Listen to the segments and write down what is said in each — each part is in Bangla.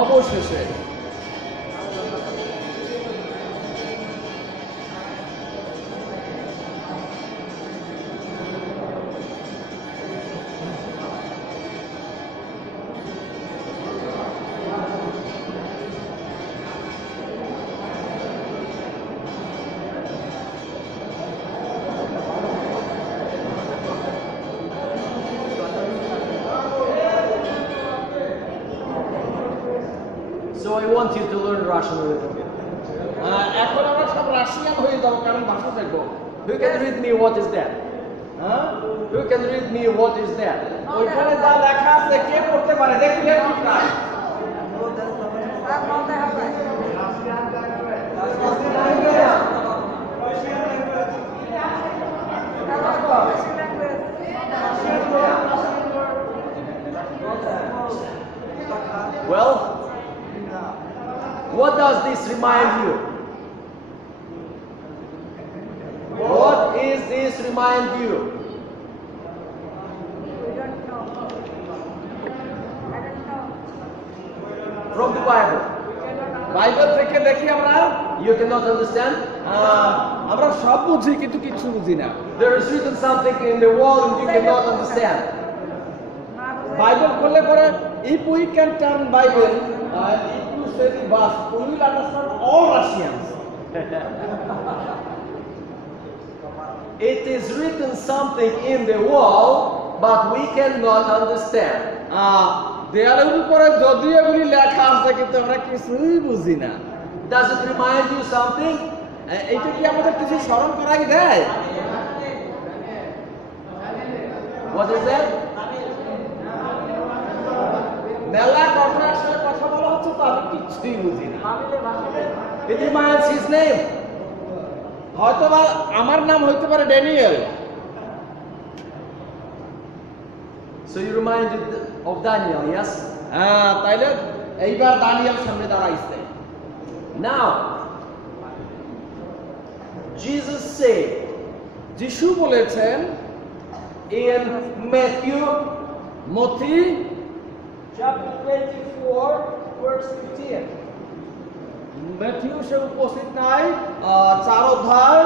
অবশেষে। So I want you to learn Russian a little bit. এখন আমরা সব রাশিয়ান হয়ে যাবো, কারণ ভাষা দেখবো। Who can read me what is that? Who can read me what is that? ওইখানে যা লেখা আছে কে পড়তে পারে? দেখি দেখি প্রায়। Well, what does this remind you? What is this remind you? We don't know. I don't know. From the Bible. Bible থেকে দেখি আমরা, You cannot understand? আমরা সব বুঝি কিন্তু কিছু বুঝি না। There is written something in the wall and you cannot understand. Bible খুললে পরে, if we can turn Bible, if you say the verse, we will understand all Russians. It is written something in the wall, but we cannot understand. দেয়ালের উপরে যদিও এগুলি লেখা আছে কিন্তু আমরা কিছুই বুঝি না। Does it remind you something? এইটা কি আমাদের কিছু স্মরণ করাই দেয়? What is that? মেলা কথা আসলে কথা বলা হচ্ছে তো আমি কিছুই বুঝি না। It reminds his name. হয়তোবা আমার নাম হইতে পারে Daniel. So you reminded of Daniel, yes? তাইলে এইবার দানিয়েল সামনে দাঁড়াইছে। Now, Jesus said যিশু বলেছেন in Matthew মথি chapter 24, verse 15. ম্যাথিউ সে উপস্থিত নাই, 4 অধ্যায়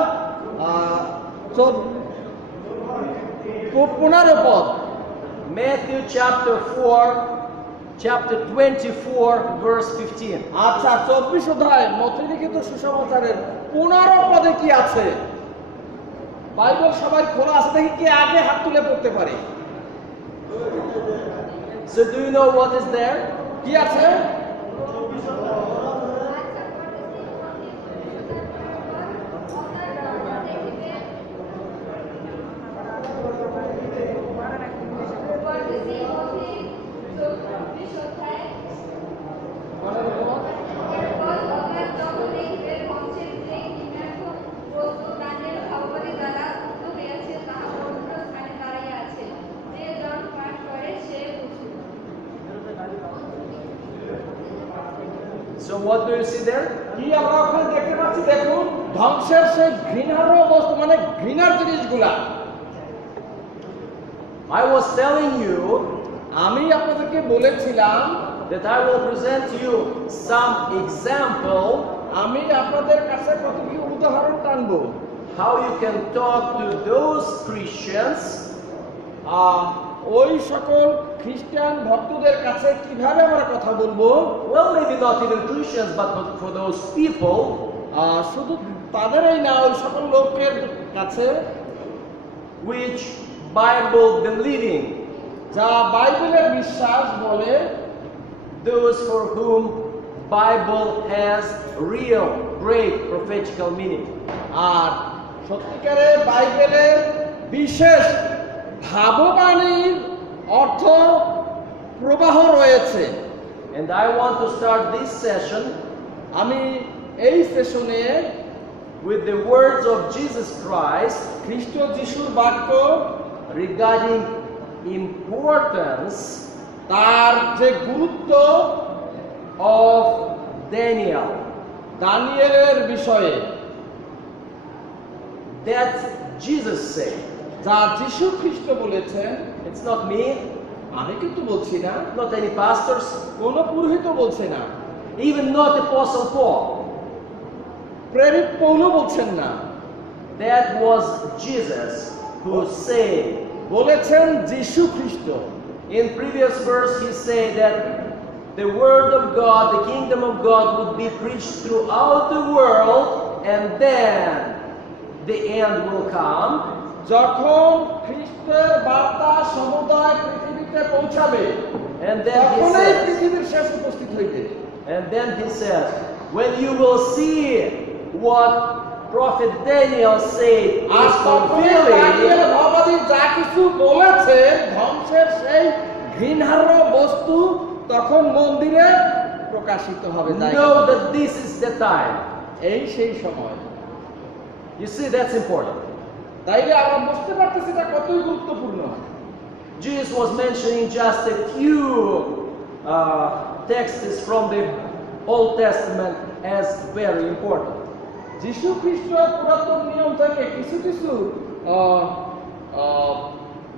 15 পদ। Matthew chapter 4, chapter 24, verse 15. আচ্ছা, 24 অধ্যায় মথি লিখিত সুসমাচারের 15 পদে কি আছে? বাইবেল সবাই খোলা আছে, দেখি কে আগে হাত তুলে পড়তে পারে। So do you know what is there? কি আছে? So what do you see there? কি আমরা ওখানে দেখতে পাচ্ছি? দেখুন, ধ্বংসের সেই ঘৃণার বস্তু, মানে ঘৃণার জিনিসগুলা। I was telling you আমি আপনাদেরকে বলেছিলাম that I will present to you some example আমি আপনাদের কাছে কতগুলো উদাহরণ টানবো how you can talk to those Christians ওই সকল খ্রিস্টান ভক্তদের কাছে কিভাবে আমরা কথা বলবো। well, maybe not even Christians, but for those people শুধু তাদেরই না, ওই সকল লোকের কাছে which Bible believing, যা বাইবেলের বিশ্বাস বলে, those for whom Bible has real great prophetical meaning. আর সত্যিকারে বাইবেলের বিশেষ ভাববাণীর অর্থ প্রবাহ রয়েছে। And I want to start this session আমি এই সেশনে with the words of Jesus Christ খ্রিস্ট যিশুর বাক্য regarding importance তার যে গুরুত্ব of Daniel. দানিয়েলের বিষয়ে, That Jesus said. যা যিশু খ্রিস্ট বলেছেন, It's not me. আমি কিন্তু বলছি না, not any pastors, কোনো পুরোহিত বলছে না, even not Apostle Paul. প্রেরিত পৌলও বলছেন না। That was Jesus who said, বলেছেন যীশু খ্রিস্ট। in previous verse he said that the word of God, the kingdom of God would be preached throughout the world and then the end will come. যখন খ্রিস্টের বার্তা সমুদায় পৃথিবীতে পৌঁছাবে, And then he তখনই says, পৃথিবীর শেষ উপস্থিত হইবে। and then he says, when you will see what prophet Daniel said আর is তখনই fulfilling, দানিয়েল ভগবাদী যা কিছু বলেছে ধ্বংসের সেই ঘৃণার্হ বস্তু তখন মন্দিরে প্রকাশিত হবে। know that this is the time. এই সেই সময়। You see, that's important. তাইলে আমরা বুঝতে পারতেছি এটা কতই গুরুত্বপূর্ণ। Jesus was mentioning just a few texts from the Old Testament as very important. যীশু খ্রিস্ট পুরাতন নিয়ম থেকে কিছু কিছু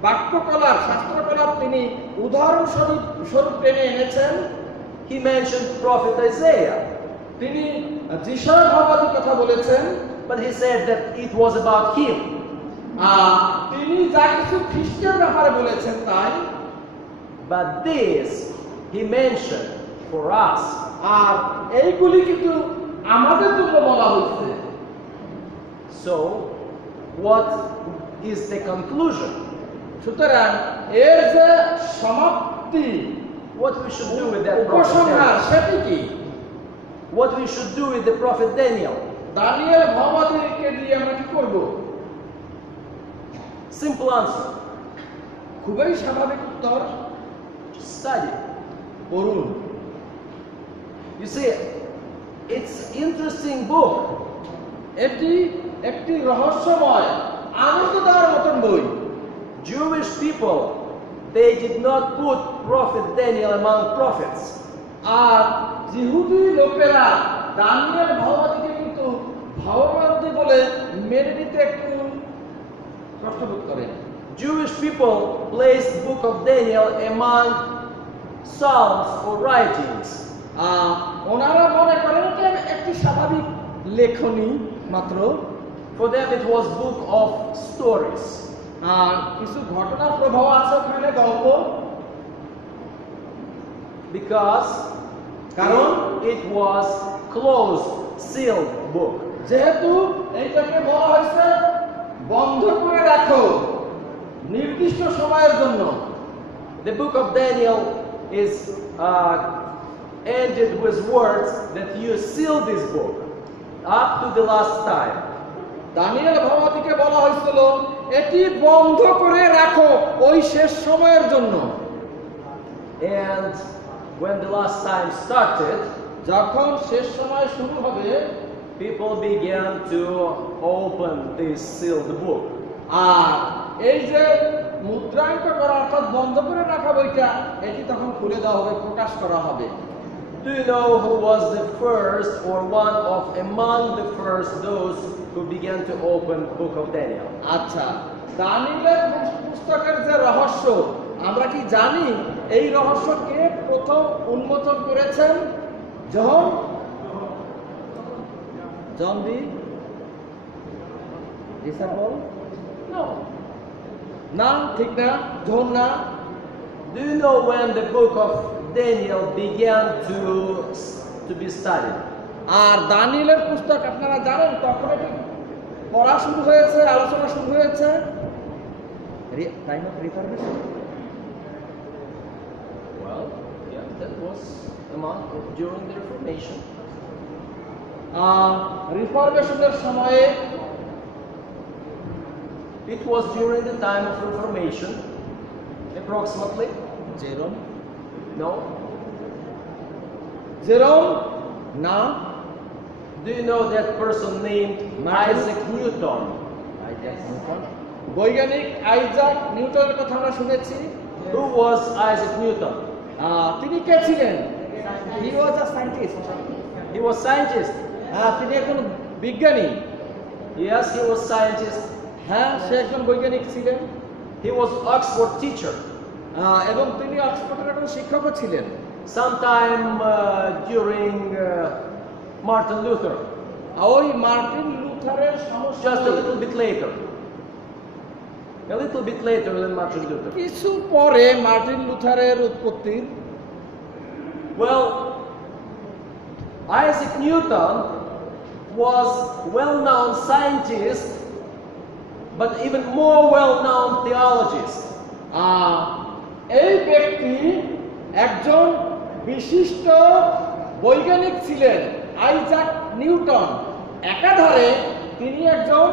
বাক্যকলার শাস্ত্রকলার তিনি উদাহরণস্বরূপ টেনে এনেছেন। He mentioned prophet Isaiah, তিনি যিশায় ভগবাদীর কথা বলেছেন, but he said that it was about him. তিনি যা কিছু খ্রিস্টের ব্যাপারে বলেছেন তাই, But this he mentioned for us. আর এইগুলি কিন্তু আমাদের জন্য বলা হয়েছে। So, what is the conclusion? সুতরাং এর যে সমাপ্তি, What we should do with that prophet উপসংহার, Daniel? সেটি কি? What we should do with the prophet Daniel? Daniel ভগবাদীকে দিয়ে আমরা কি করব? Simple answer. খুবই স্বাভাবিক উত্তর, Just study. পড়ুন। You see, it's interesting book. এটি একটি রহস্যময় আনন্দ দেওয়ার মতন বই। Jewish people, they did not put prophet Daniel among prophets. আর ইহুদি লোকেরা দানিয়েল ভগবাদীকে কিন্তু ভগবাদী বলে মেনে নিতে একটু কষ্টবোধ করে। Jewish people placed book of Daniel among psalms or writings. ওনারা মনে করেন এটা একটি স্বাভাবিক লেখনী মাত্র। For them it was book of stories. কিছু ঘটনার প্রভাব আছে ওখানে, গল্প, Because কারণ it was closed, sealed book. যেহেতু এইটাকে বলা হয়েছে বন্ধ করে রাখো নির্দিষ্ট সময়ের জন্য। The book of Daniel is ended with words that you seal this book up to the last time. Daniel ভগবাদীকে বলা হয়েছিল এটি বন্ধ করে রাখো ওই শেষ সময়ের জন্য। And when the last time started, যখন শেষ সময় শুরু হবে, people began to open this sealed book. আর এই যে মুদ্রাঙ্ক করা অর্থাৎ বন্ধ করে রাখা বইটা, এটি তখন খুলে দেওয়া হবে, প্রকাশ করা হবে। Do you know who was the first or one of among the first those who began to open book of Daniel? আচ্ছা, দানিয়েলের পুস্তকের যে রহস্য, আমরা কি জানি এই রহস্য কে প্রথম উন্মোচন করেছেন? জন দি ডিসেবল? No. না, ঠিক না, জন না। Do you know when the book of Daniel began to be studied? আর দানিয়েলের পুস্তক আপনারা জানেন কখন এটি পড়া শুরু হয়েছে, আলোচনা শুরু হয়েছে? Time of reformation. Well, yeah, that was during the Reformation. রিফরমেশনের সময়ে, It was during the time of Reformation, approximately. Jerome? No. জেরোম না। Do you know that person named Martin? Isaac Newton? বৈজ্ঞানিক আইজাক নিউটনের কথা আমরা শুনেছি। Who was Isaac Newton? তিনি কে ছিলেন? He was a scientist. He was scientist. তিনি একজন বিজ্ঞানী। Yes, he was scientist. হ্যাঁ, সে একজন বৈজ্ঞানিক ছিলেন। He was Oxford teacher. এবং তিনি অক্সফোর্ডের একজন শিক্ষকও ছিলেন। Sometime during Martin Luther, ওই মার্টিন লুথারের সমস্যা just a little bit later. A little bit later than Martin Luther. কিছু পরে Martin লুথারের উৎপত্তির। Well, Isaac Newton was well-known scientist, but even more well-known theologist. এই ব্যক্তি একজন বিশিষ্ট বৈজ্ঞানিক ছিলেন, আইজাক নিউটন। একাধারে তিনি একজন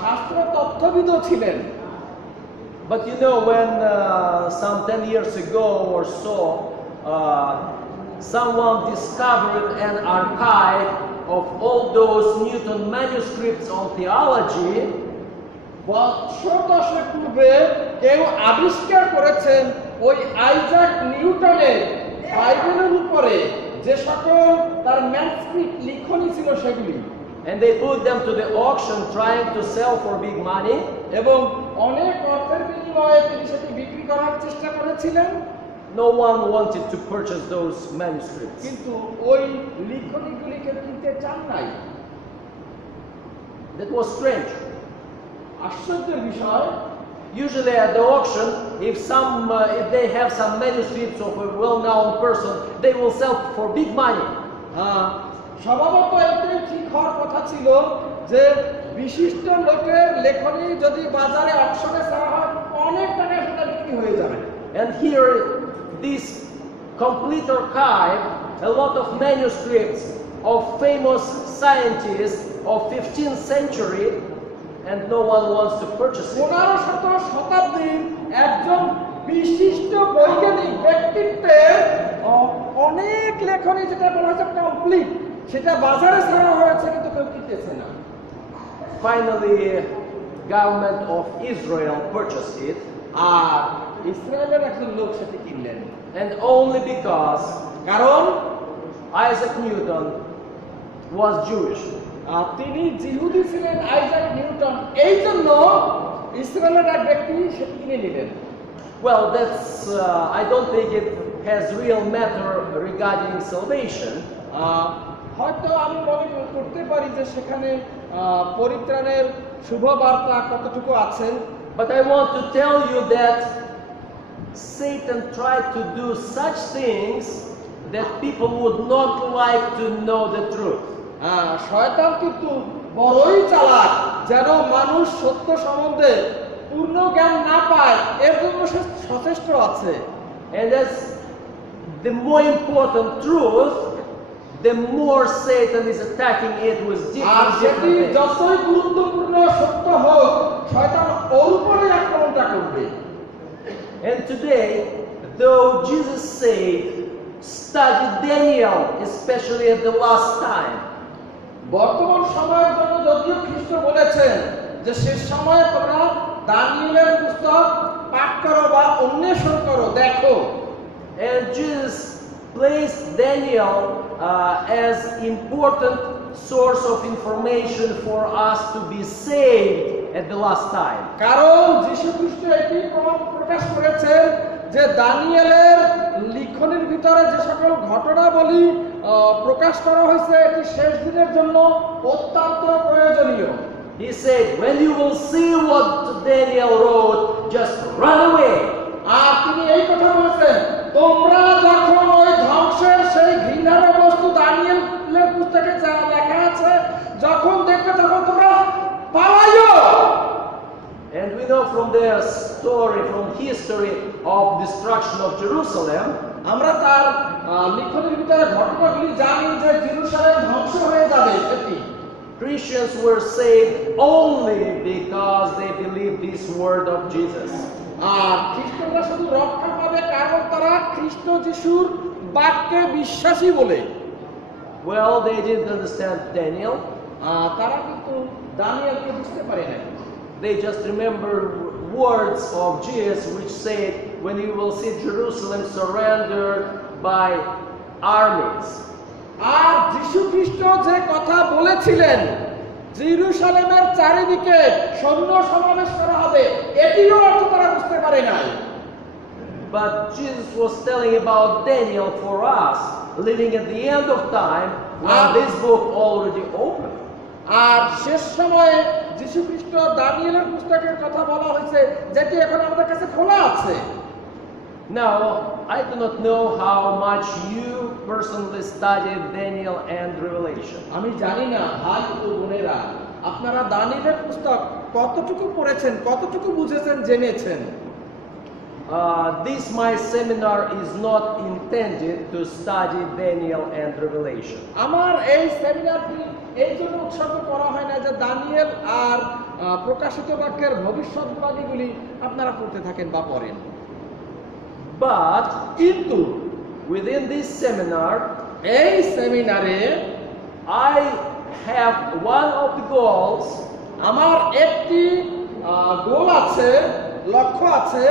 শাস্ত্র তত্ত্ববিদও ছিলেন। But you know, when some 10 years ago or so, someone discovered an archive of all those Newton manuscripts on theology, বছর দশেক পূর্বে কেউ আবিষ্কার করেছেন ওই আইজাক নিউটনের বাইবেলের উপরে যে সকল তার ম্যানুস্ক্রিপ্ট লিখনি ছিল সেগুলি, and they put them to the auction trying to sell for big money. এবং অনেক অর্থের বিনিময়ে তিনি সেটি বিক্রি করার চেষ্টা করেছিলেন। No one wanted to purchase those manuscripts. কিন্তু ওই লিখনিগুলিকে কিনতে চান নাই। That was strange. আশ্চর্যের বিষয়, Usually at the auction, if they have some manuscripts of a well-known person, they will sell for big money. স্বভাবত এটাই ঠিক হওয়ার কথা ছিল যে বিশিষ্ট লোকের লেখনী যদি বাজারে অকশনে ছাড়া হয় অনেক টাকায় সেটা বিক্রি হয়ে যাবে। And here, this complete archive, a lot of manuscripts of famous scientists of 15th century, and no one wants to purchase it. 15th শতাব্দীর একজন বিশিষ্ট বৈজ্ঞানিক ব্যক্তিত্বের অনেক লেখনী, যেটা বলা হচ্ছে কমপ্লিট, সেটা বাজারে ছাড়া হয়েছে কিন্তু কেউ কিনতেছে না। Finally, government of Israel purchased it, আর ইসরায়েলের একজন লোক সেটি কিনলেন, and only because কারণ Isaac Newton was Jewish. তিনি জিহুদি ছিলেন, আইজাক নিউটন, এই জন্য ইসরায়েলের এক ব্যক্তি সেটি কিনে নিলেন। Well, I don't think it has real matter regarding salvation. হয়তো আমি মনে করতে পারি যে সেখানে পরিত্রাণের শুভ বার্তা কতটুকু আছে, But I want to tell you that Satan tried to do such things that people would not like to know the truth. শয়তান কিন্তু বড়ই চালাক, যেন মানুষ সত্য সম্বন্ধে পূর্ণ জ্ঞান না পায় এর জন্য সে সচেষ্ট আছে। And that's the more important truth, the more Satan is attacking it with R different সেটি things. যতই গুরুত্বপূর্ণ সত্য হোক, শয়তান ওর উপরে আক্রমণটা করবে। And today, though Jesus said, study Daniel, especially at the last time, বর্তমান সময়ের জন্য যদিও খ্রিস্ট বলেছেন যে শেষ সময়ে তোমরা দানিয়েলের পুস্তক পাঠ করো বা অন্বেষণ করো, দেখো, and Jesus placed Daniel as important source of information for us to be saved at the last time. কারণ যীশু খ্রিস্ট এটি প্রকাশ করেছেন যে দানিয়েলের লিখনের ভিতরে যে সকল ঘটনাবলী প্রকাশ করা হয়েছে এটি শেষ দিনের জন্য অত্যন্ত প্রয়োজনীয়। He said, when you will see what Daniel wrote, just run away. আর তিনি এই কথা বলেছেন, তোমরা যখন ওই ধ্বংসের সেই ঘৃণার বস্তু দানিয়েলের পুস্তকে যা লেখা আছে যখন দেখবে তখন তোমরা পালাইও। And we know from the story, from history of destruction of Jerusalem, আমরা তার লিখনের ভিতরে ঘটনাগুলি জানি যে জেরুসালেম ধ্বংস হয়ে যাবে, সেটি Christians were saved only because they believed this word of Jesus. আর খ্রিস্টানরা শুধু রক্ষা পাবে কারণ তারা খ্রিস্ট যিশুর বাক্যে বিশ্বাসী বলে। Well, they didn't understand Daniel. তারা কিন্তু দানিয়েলকে বুঝতে পারে না। They just remember words of Jesus which said, when you will see Jerusalem surrendered by armies. আর যীশু খ্রিস্ট যে কথা বলেছিলেন জেরুসালেমের চারিদিকে সৈন্য সমাবেশ করা হবে, এটিও অর্থ তারা বুঝতে পারে নাই। But Jesus was telling about Daniel for us, living at the end of time, when this book already opened. আর শেষ সময়ে যীশু খ্রিস্ট দানিয়েলের পুস্তকের কথা বলা হয়েছে, যেটি এখন আমাদের কাছে খোলা আছে। Now, I do not know how much you personally studied Daniel and Revelation. আমি জানি না ভাই ও বোনেরা, আপনারা দানিয়েলের পুস্তক কতটুকু পড়েছেন, কতটুকু বুঝেছেন, জেনেছেন। This my seminar is not intended to study Daniel and Revelation. আমার এই সেমিনারটি এই জন্য উৎসর্গ করা হয় না যে দানিয়েল আর প্রকাশিত বাক্যের ভবিষ্যৎবাণীগুলি আপনারা পড়তে থাকেন বা পড়েন। But কিন্তু within this seminar, এই সেমিনারে I have one of the goals আমার একটি গোল আছে, লক্ষ্য আছে,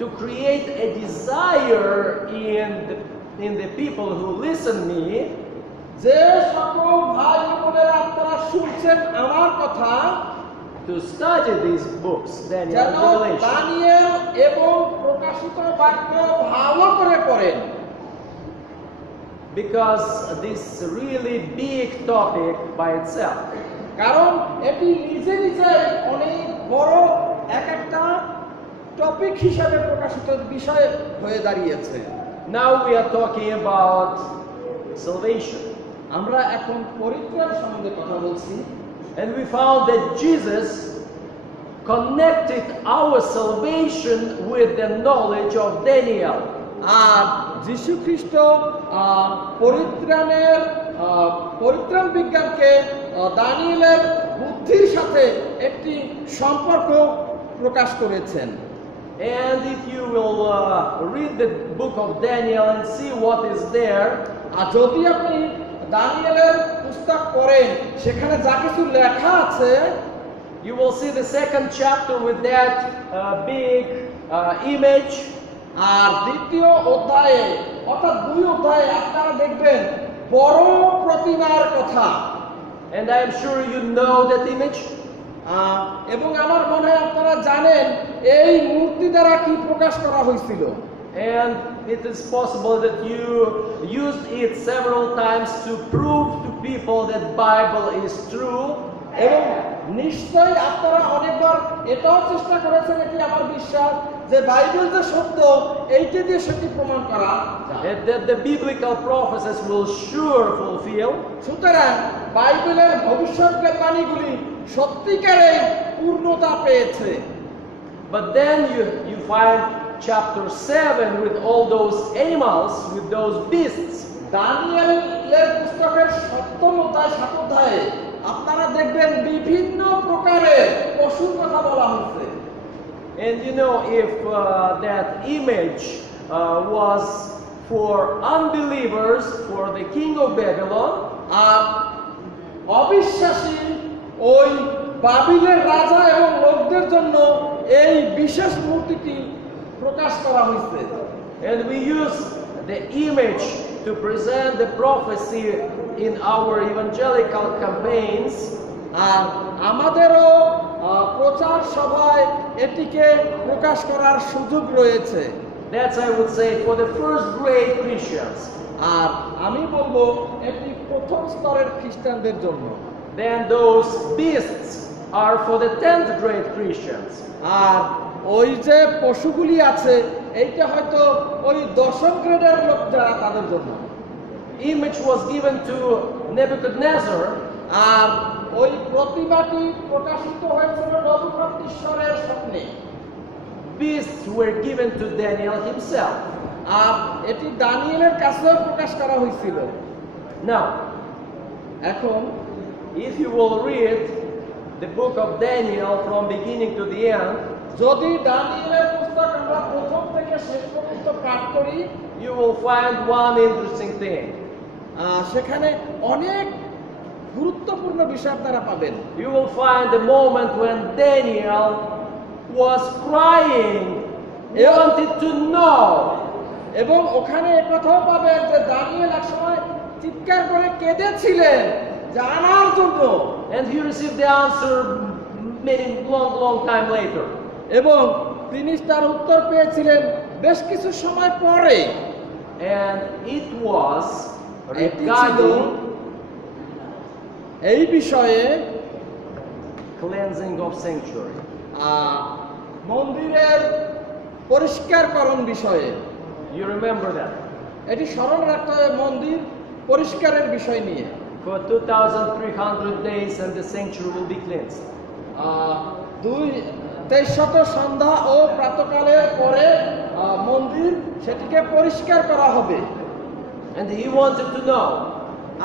to create a desire in the people who listen me যে সকল ভাই বোনেরা আপনারা শুনছেন আমার কথা, to study these books, Daniel যেন and Revelation. দানিয়েল এবং প্রকাশিত বাক্য ভালো করে পড়েন। Because this really big topic by itself. কারণ এটি নিজে নিজে অনেক বড় একটা টপিক হিসাবে প্রকাশিত বিষয় হয়ে দাঁড়িয়েছে। Now we are talking about salvation. আমরা এখন পরিত্রাণ সম্বন্ধে কথা বলছি। And we found that Jesus connected our salvation with the knowledge of Daniel. আর যীশু খ্রিস্ট পরিত্রাণ বিজ্ঞানকে দানিয়েলের বুদ্ধির সাথে একটি সম্পর্ক প্রকাশ করেছেন। And if you will read the book of Daniel and see what is there, আর যদি আপনি দানিয়েলের পুস্তক পড়েন, সেখানে যা কিছু লেখা আছে, you will see the second chapter with that big image. আর দ্বিতীয় অধ্যায়ে অর্থাৎ 2 অধ্যায়ে আপনারা দেখবেন বড় প্রতিমার কথা। And I am sure you know that image. এবং আমার মনে হয় আপনারা জানেন এই মূর্তি দ্বারা কি প্রকাশ করা হয়েছিল। And it is possible that you used it several times to prove to people that Bible is true. এবং নিশ্চয়ই আপনারা অনেকবার এটাও চেষ্টা করেছেন, এটি আমার বিশ্বাস, যে বাইবেল যে সত্য এইটা দিয়ে সেটি প্রমাণ করা যায়। That the biblical prophecies will sure fulfill. সুতরাং বাইবেলের ভবিষ্যৎবাণীর বাণীগুলি সত্যিকারের পূর্ণতা পেয়েছে। But then you find chapter 7 with all those animals, with those beasts. দানিয়েলের পুস্তকের 7ম অধ্যায় 7 অধ্যায়ে আপনারা দেখবেন বিভিন্ন প্রকারের পশুর কথা বলা হয়েছে। And you know, if that image was for unbelievers, for the king of Babylon, আর অবিশ্বাসী ওই বাবিলের রাজা এবং লোকদের জন্য এই বিশেষ মূর্তিটি প্রকাশ করা হয়েছে। and we use the image to present the prophecy in our evangelical campaigns. আর আমাদেরও প্রচার সভায় এটিকে প্রকাশ করার সুযোগ রয়েছে। That's, I would say, for the first grade Christians. আর আমি বলবো এটি প্রথম স্তরের খ্রিস্টানদের জন্য। Then those beasts are for the 10th grade Christians. আর ওই যে পশুগুলি আছে এইটা হয়তো ওই 10ম গ্রেডের লোক যারা, তাদের জন্য। Image was given to Nebuchadnezzar, আর ওই প্রতিমাটি প্রকাশিত হয়েছিল নবুকদ্নেছরের স্বপ্নে। beasts were given to Daniel himself. আর এটি দানিয়েলের কাছেও প্রকাশ করা হয়েছিল। Now, এখন if you will read the book of Daniel from beginning to the end, যদি দানিয়েলের পুস্তক আমরা প্রথম থেকে শেষ পর্যন্ত পাঠ করি, you will find one interesting thing. সেখানে অনেক গুরুত্বপূর্ণ বিষয় আপনারা পাবেন। You will find the moment when Daniel was crying, he wanted to know. এবং ওখানে একথাও পাবেন যে দানিয়েল একসময় চিৎকার করে কেঁদেছিলেন জানার জন্য, And he received the answer many long time later. এবং তিনি তার উত্তর পেয়েছিলেন বেশ কিছু সময় পরে and it was এটি ছিল regarding এই বিষয়ে cleansing of sanctuary. মন্দিরের পরিষ্কারকরণ বিষয়ে। You remember that? এটি স্মরণ রাখতে হবে মন্দির পরিষ্কারের বিষয় নিয়ে। For 2,300 days and the sanctuary will be cleansed. 2300 সন্ধ্যা ও প্রাতকালের পরে মন্দির সেটিকে পরিষ্কার করা হবে। And he wanted to know.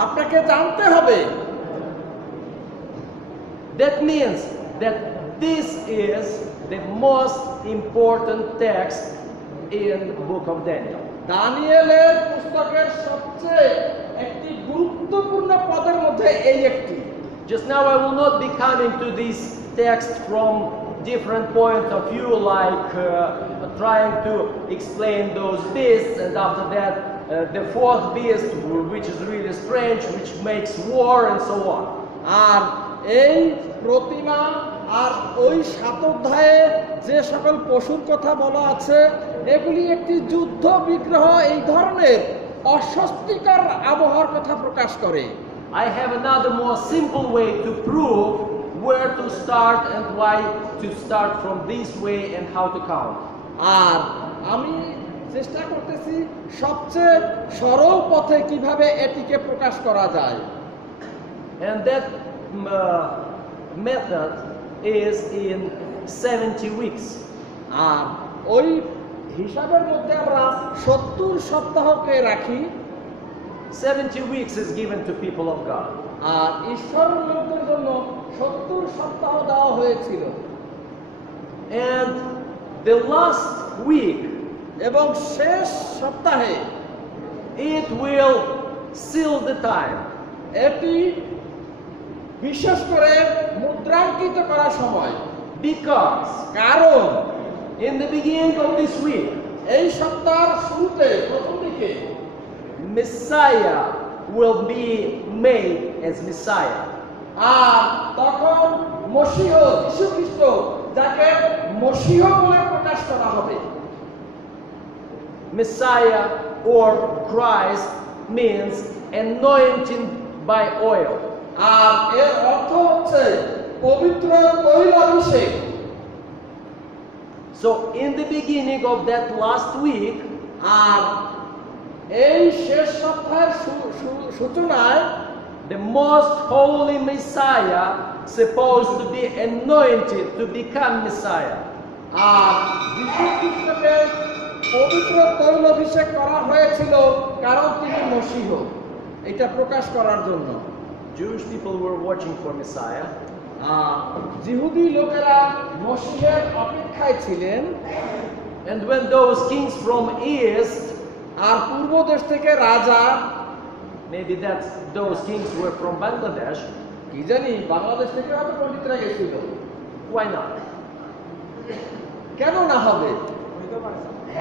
আপনাকে জানতে হবে। That means that this is the most important text in the book of Daniel. দানিয়েলের পুস্তকের সবচেয়ে একটি গুরুত্বপূর্ণ পদের মধ্যে এই একটি। Just now I will not be coming to this text from different points of view, like trying to explain those beasts, and after that the fourth beast, which is really strange, which makes war and so on. আর এই প্রতিমা আর ওই 7 অধ্যায়ে যে সকল পশুর কথা বলা আছে এগুলি একটি যুদ্ধ বিগ্রহ এই ধরনের অস্বস্তিকর আবহাওয়ার কথা প্রকাশ করে। I have another more simple way to prove where to start and why to start from this way and how to count. আর আমি চেষ্টা করতেছি সবচেয়ে সরল পথে কিভাবে এটিকে প্রকাশ করা যায়। And that method is in 70 weeks. আর ওই হিসাবের মধ্যে আমরা 70 সপ্তাহকে রাখি। 70 weeks is given to people of God. আর ঈশ্বরের লোকদের জন্য 70 সপ্তাহ দেওয়া হয়েছিল। And the last week, এবং শেষ সপ্তাহে it will seal the time. এটি বিশেষ করে মুদ্রাঙ্কিত করা সময়। Because কারণ in the beginning of this week, এই সপ্তাহের শুরুতে প্রথম দিকে Messiah will be made as Messiah. আর তখন মসীহ যীশু খ্রিস্ট যাকে মসীহ বলে প্রকাশ করা হবে। Messiah or Christ means anointing by oil. আর এর অর্থ হচ্ছে পবিত্র তৈলাভিষেক। So in the beginning of that last week, আর এই শেষ সপ্তাহের সূচনায় the most holy Messiah supposed to be anointed to become Messiah. আর যীশু খ্রিস্টকে পবিত্র তৈলাভিষেক করা হয়েছিল কারণ তিনি মসীহ, এটা প্রকাশ করার জন্য। Jewish people were watching for Messiah. জিহুদি লোকেরা মসীহের অপেক্ষায় ছিলেন। And when those kings from east, আর পূর্ব দেশ থেকে রাজা, maybe that those kings were from Bangladesh, কি জানি বাংলাদেশ থেকে হয়তো পণ্ডিতরা গেছিল, why not? কেন না হবে?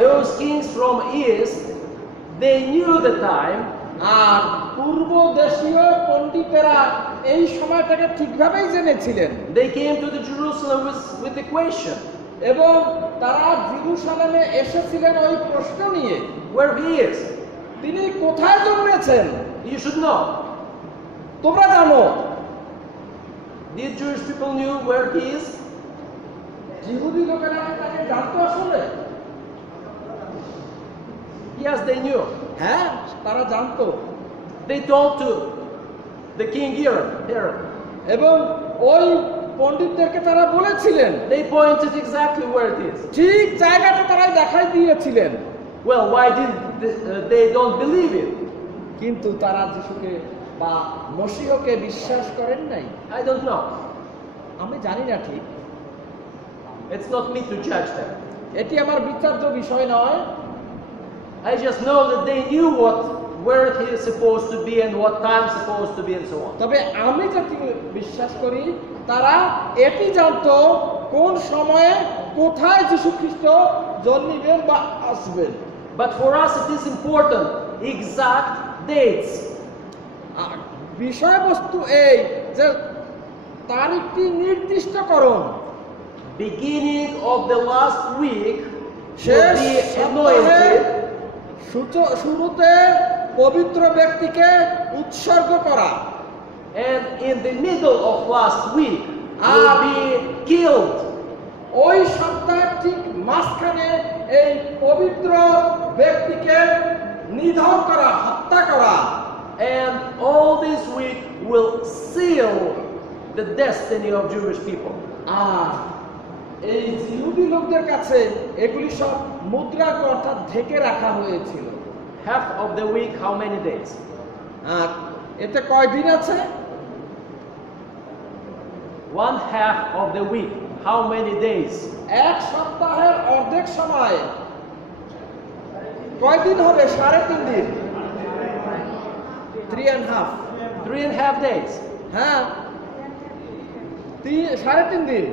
Those kings from east, they knew the time, আর পূর্ব দেশীয় পণ্ডিতেরা এই সময়টাকে ঠিকভাবেই জেনেছিলেন। they came to the Jerusalem with the question, এবং তারা জেরুসালেমে এসেছিলেন ওই প্রশ্ন নিয়ে, where he is. তিনি কোথায় জন্মেছেন? You should know. তোমরা জানো। Did Jewish people knew where he is? জিহুদি লোকেরা তাকে জানতো আসলে? Yes, they knew. হ্যাঁ, তারা জানতো। They told to the king Herod. এবং ওই পণ্ডিতদেরকে তারা বলেছিলেন, They pointed exactly where it is. ঠিক জায়গাটা তারা দেখাই দিয়েছিলেন। Well, why did they don't believe it? কিন্তু তারা যিশুকে বা মসীহকে বিশ্বাস করেন নাই। I don't know. আমি জানি না ঠিক, It's not me to judge them. এটি আমার বিচার্য বিষয় নয়। I just know that they knew where he is supposed to be and what time supposed to be and so on. তবে আমি যেটি বিশ্বাস করি তারা এটি জানতো কোন সময়ে কোথায় যীশু খ্রিস্ট জন্মিবেন বা আসবেন। But for us it is important, exact dates. বিষয়বস্তু এই যে তারিখটি নির্দিষ্টকরণ। Beginning of the last week শেষ be সপ্তাহের anointed, শুরুতে পবিত্র ব্যক্তিকে উৎসর্গ করা, and in the middle of last week will be killed. ওই সপ্তাহের ঠিক মাঝখানে এই পবিত্র ব্যক্তিকে নিধন করা, হত্যা করা। And all this week will seal the destiny of Jewish people. আর এই ইহুদি লোকদের কাছে এগুলি সব মুদ্রা অর্থাৎ ঢেকে রাখা হয়েছিল। Half of the week, how many days? আর এতে কয়দিন আছে? 1/2 of the week, how many days? এক সপ্তাহের অর্ধেক সময় কয়দিন হবে? 3.5 দিন। 3.5, 3.5 days. হ্যাঁ 3.5 দিন।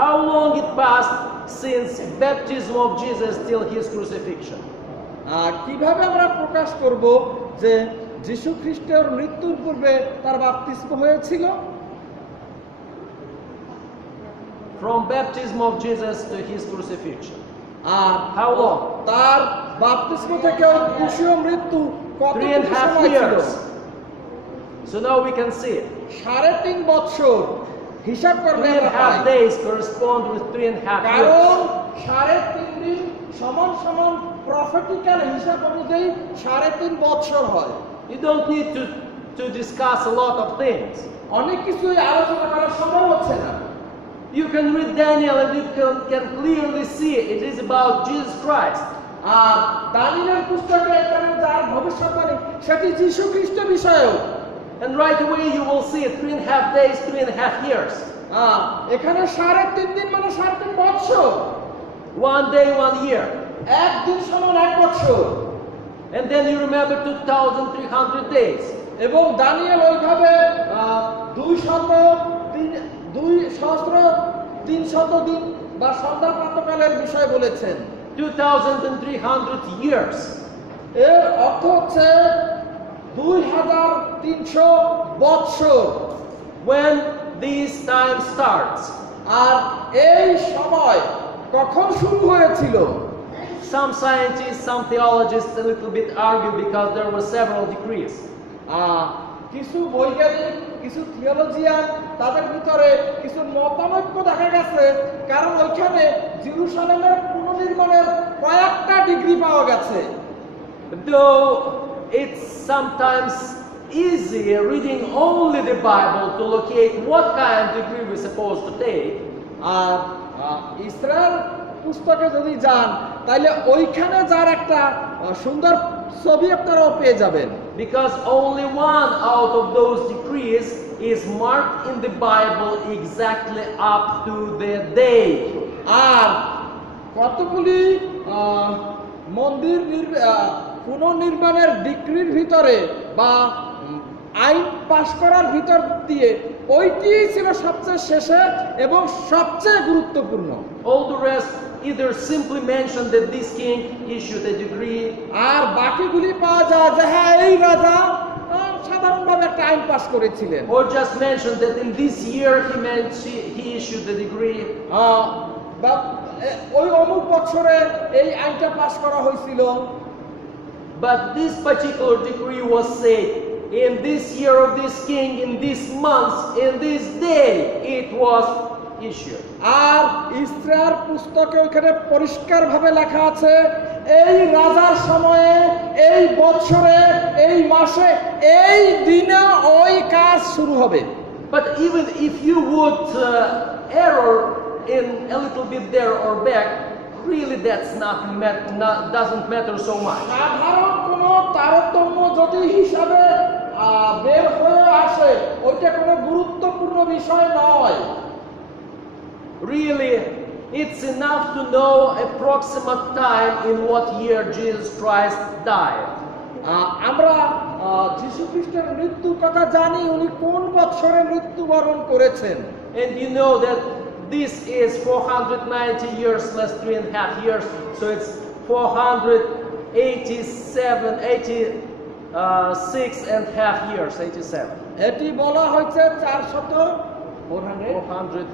How long it passed since baptism of Jesus till his crucifixion? কিভাবে আমরা প্রকাশ করব যে যীশু খ্রিস্টের মৃত্যুর পূর্বে তার বাপ্তিস্ম হয়েছিল? From baptism of Jesus to his crucifixion. R How long? তার বাপ্তিস্ম থেকে ওই ক্রুশীয় মৃত্যু কত 3.5 সময় ছিল? years. So now we can see it. 3.5 বছর হিসাব করলে আমরা 3.5 পাই। days correspond with 3.5 কারণ years. 3.5 দিন সমান সমান প্রফেটিক্যাল হিসাব অনুযায়ী 3.5 বছর হয়। You don't need to discuss a lot of things. অনেক কিছুই আলোচনা করা সম্ভব হচ্ছে না। You can read Daniel and you can clearly see it is about Jesus Christ. আর দানিয়েলের পুস্তকে এখানে যার ভবিষ্যৎবাণী সেটি যীশু খ্রিস্ট বিষয়েও। And right away you will see it 3.5 days, 3.5 years. এখানে 3.5 দিন মানে 3.5 বছর। 1 day, 1 year. একদিন সমান 1 বছর। And then you remember 2,300 days. এবং দানিয়েল ওইভাবে 2,300 দিন বা সন্ধ্যা প্রাতকালের বিষয় বলেছেন। 2,300 years. এর অর্থ হচ্ছে 2,300 বৎসর। When this time starts. আর এই সময় কখন শুরু হয়েছিল? Some scientists, some theologians a little bit argue because there were several decrees. কিছু বৈজ্ঞানিক, কিছু থিওলজিয়ান তাদের ভিতরে কিছু মতানৈক্য দেখা গেছে, কারণ ওইখানে জেরুসালেমের পুনর্নির্মাণের কয়েকটা ডিগ্রি পাওয়া গেছে। Though it's sometimes easy reading only the Bible to locate what kind of degree we're supposed to take. আর ইসরায়েল পুস্তকে যদি যান তাহলে ওইখানে যার একটা সুন্দর ছবি আপনারাও পেয়ে যাবেন। Because only one out of those decrees is marked in the Bible exactly up to the day. আর কতগুলি মন্দির পুনর্নির্মাণের ডিগ্রির ভিতরে বা আইন পাশ করার ভিতর দিয়ে ওইটি ছিল সবচেয়ে শেষে এবং সবচেয়ে গুরুত্বপূর্ণ। All the rest either simply mention that this king issued a decree, আর বাকিগুলি পাওয়া যায় যে হ্যাঁ এই রাজা সাধারণভাবে একটা আইন পাশ করেছিলেন, or just mention that in this year he issued the decree. বা ওই অমুক বছরে এই আইনটা পাশ করা হয়েছিল। But this particular decree was said in this year of this king, in this month, in this day, it was issued. আর ইসরায়েল পুস্তকে ওখানে পরিষ্কারভাবে লেখা আছে এই রাজার সময়ে, এই বছরে, এই মাসে, এই দিনে ওই কাজ শুরু হবে। But even if you would error in a little bit there or back, really that's doesn't matter so much. সাধারণ কোনো তারতম্য যদি হিসাবে বের হয়ে আসে ওইটা কোনো গুরুত্বপূর্ণ বিষয় নয়। Really, it's enough to know approximate time in what year Jesus Christ died. আমরা যীশু খ্রিস্টের মৃত্যুর কথা জানি, উনি কোন বছরে মৃত্যুবরণ করেছেন। And you know that this is 490 years less 3.5 years, so it's 487, 86.5 years, 87. এটি বলা হয়েছে 400,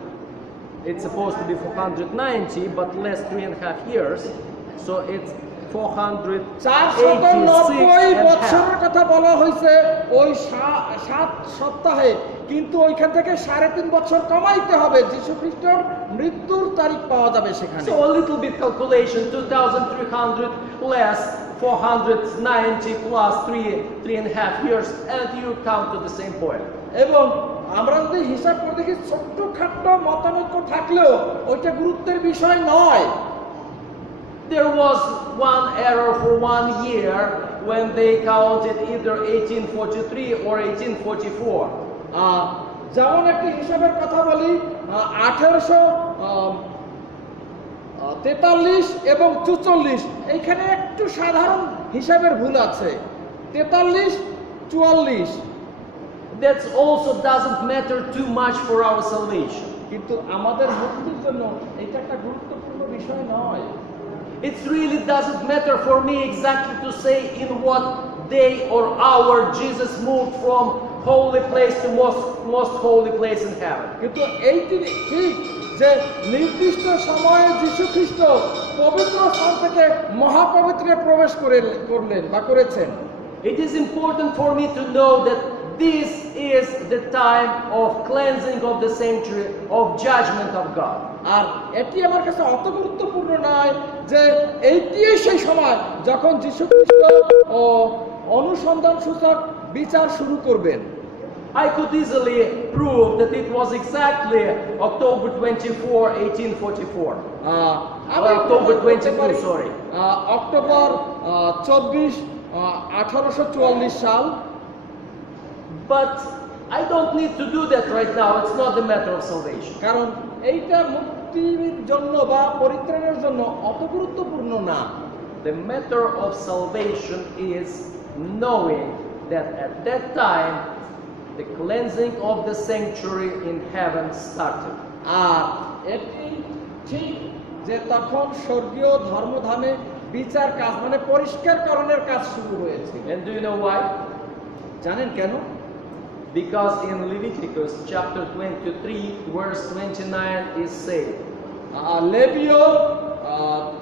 it's supposed to be 490, but less 3.5 years. So it's 486 490 and half. বছরের কথা বলা হয়েছে ওই 7 সপ্তাহে, কিন্তু ওইখান থেকে 3.5 বছর কমাইতে হবে, যীশু খ্রিস্টের মৃত্যুর তারিখ পাওয়া যাবে সেখানে। So a little bit calculation, 2,300 less 490 plus 3.5 years, and you come to the same point. এবং আমরা যদি হিসাব করে দেখি ছোট্ট খাট্ট মতানৈক্য থাকলেও ওইটা গুরুত্বের বিষয় নয়। There was one error for 1 year when they counted either 1843 or 1844. যেমন একটি হিসাবের কথা বলি, 1843 এবং 44 এইখানে একটু সাধারণ হিসাবের ভুল আছে, 43 44। That also doesn't matter too much for our salvation. কিন্তু আমাদের মুক্তির জন্য এটা একটা গুরুত্বপূর্ণ বিষয় নয়। It really doesn't matter for me exactly to say in what day or hour Jesus moved from holy place to most holy place in heaven. কিন্তু এইটি ঠিক যে নির্দিষ্ট সময়ে যীশু খ্রিস্ট পবিত্র স্থান থেকে মহাপবিত্রে প্রবেশ করলেন বা করেছেন। It is important for me to know that this is the time of cleansing of the sanctuary, of judgment of God. আর এটি আমার কাছে অত গুরুত্বপূর্ণ নয় যে এইটিই সেই সময় যখন যীশু খ্রিস্ট অনুসন্ধান সূচক বিচার শুরু করবেন। I could easily prove that it was exactly October 24, 1844. October 22, sorry. October 24, 1844 সাল। But I don't need to do that right now. It's not the matter of salvation. কারণ এইটা মুক্তির জন্য বা পরিত্রাণের জন্য অত গুরুত্বপূর্ণ না। The matter of salvation is knowing that at that time the cleansing of the sanctuary in heaven started. আর এটি ঠিক যে তখন স্বর্গীয় ধর্মধামে বিচার কাজ মানে পরিষ্কারকরণের কাজ শুরু হয়েছে। And do you know why? জানেন কেন? Because in Leviticus chapter 23 verse 29 is said, লেবীয়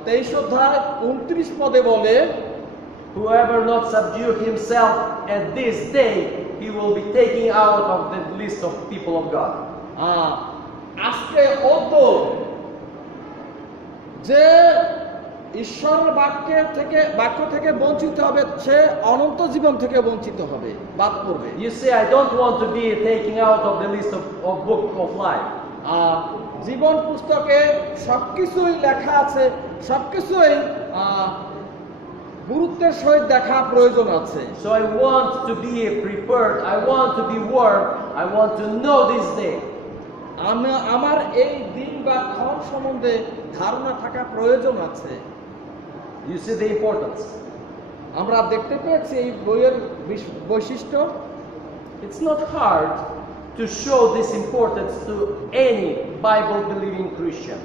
23 অধ্যায় 29 পদে বলে, whoever not subdue himself at this day, he will be taken out of the list of people of God. আজকে ওতো যে ঈশ্বরের বাক্য থেকে বঞ্চিত হবে সে অনন্ত জীবন থেকে বঞ্চিত হবে, বাদ পড়বে। You say, I don't want to be taken out of the list of book of life. জীবন পুস্তকে সবকিছুই লেখা আছে, সবকিছুই গুরুত্বের সহিত দেখা প্রয়োজন আছে। So I want to be prepared, I want to be warned, I want to know this day. আমার এই দিন বা ক্ষণ সম্বন্ধে ধারণা থাকা প্রয়োজন আছে। You see the importance. আমরা দেখতে পেয়েছি এই বইয়ের বৈশিষ্ট্য। It's not hard to show this importance to any Bible-believing Christian.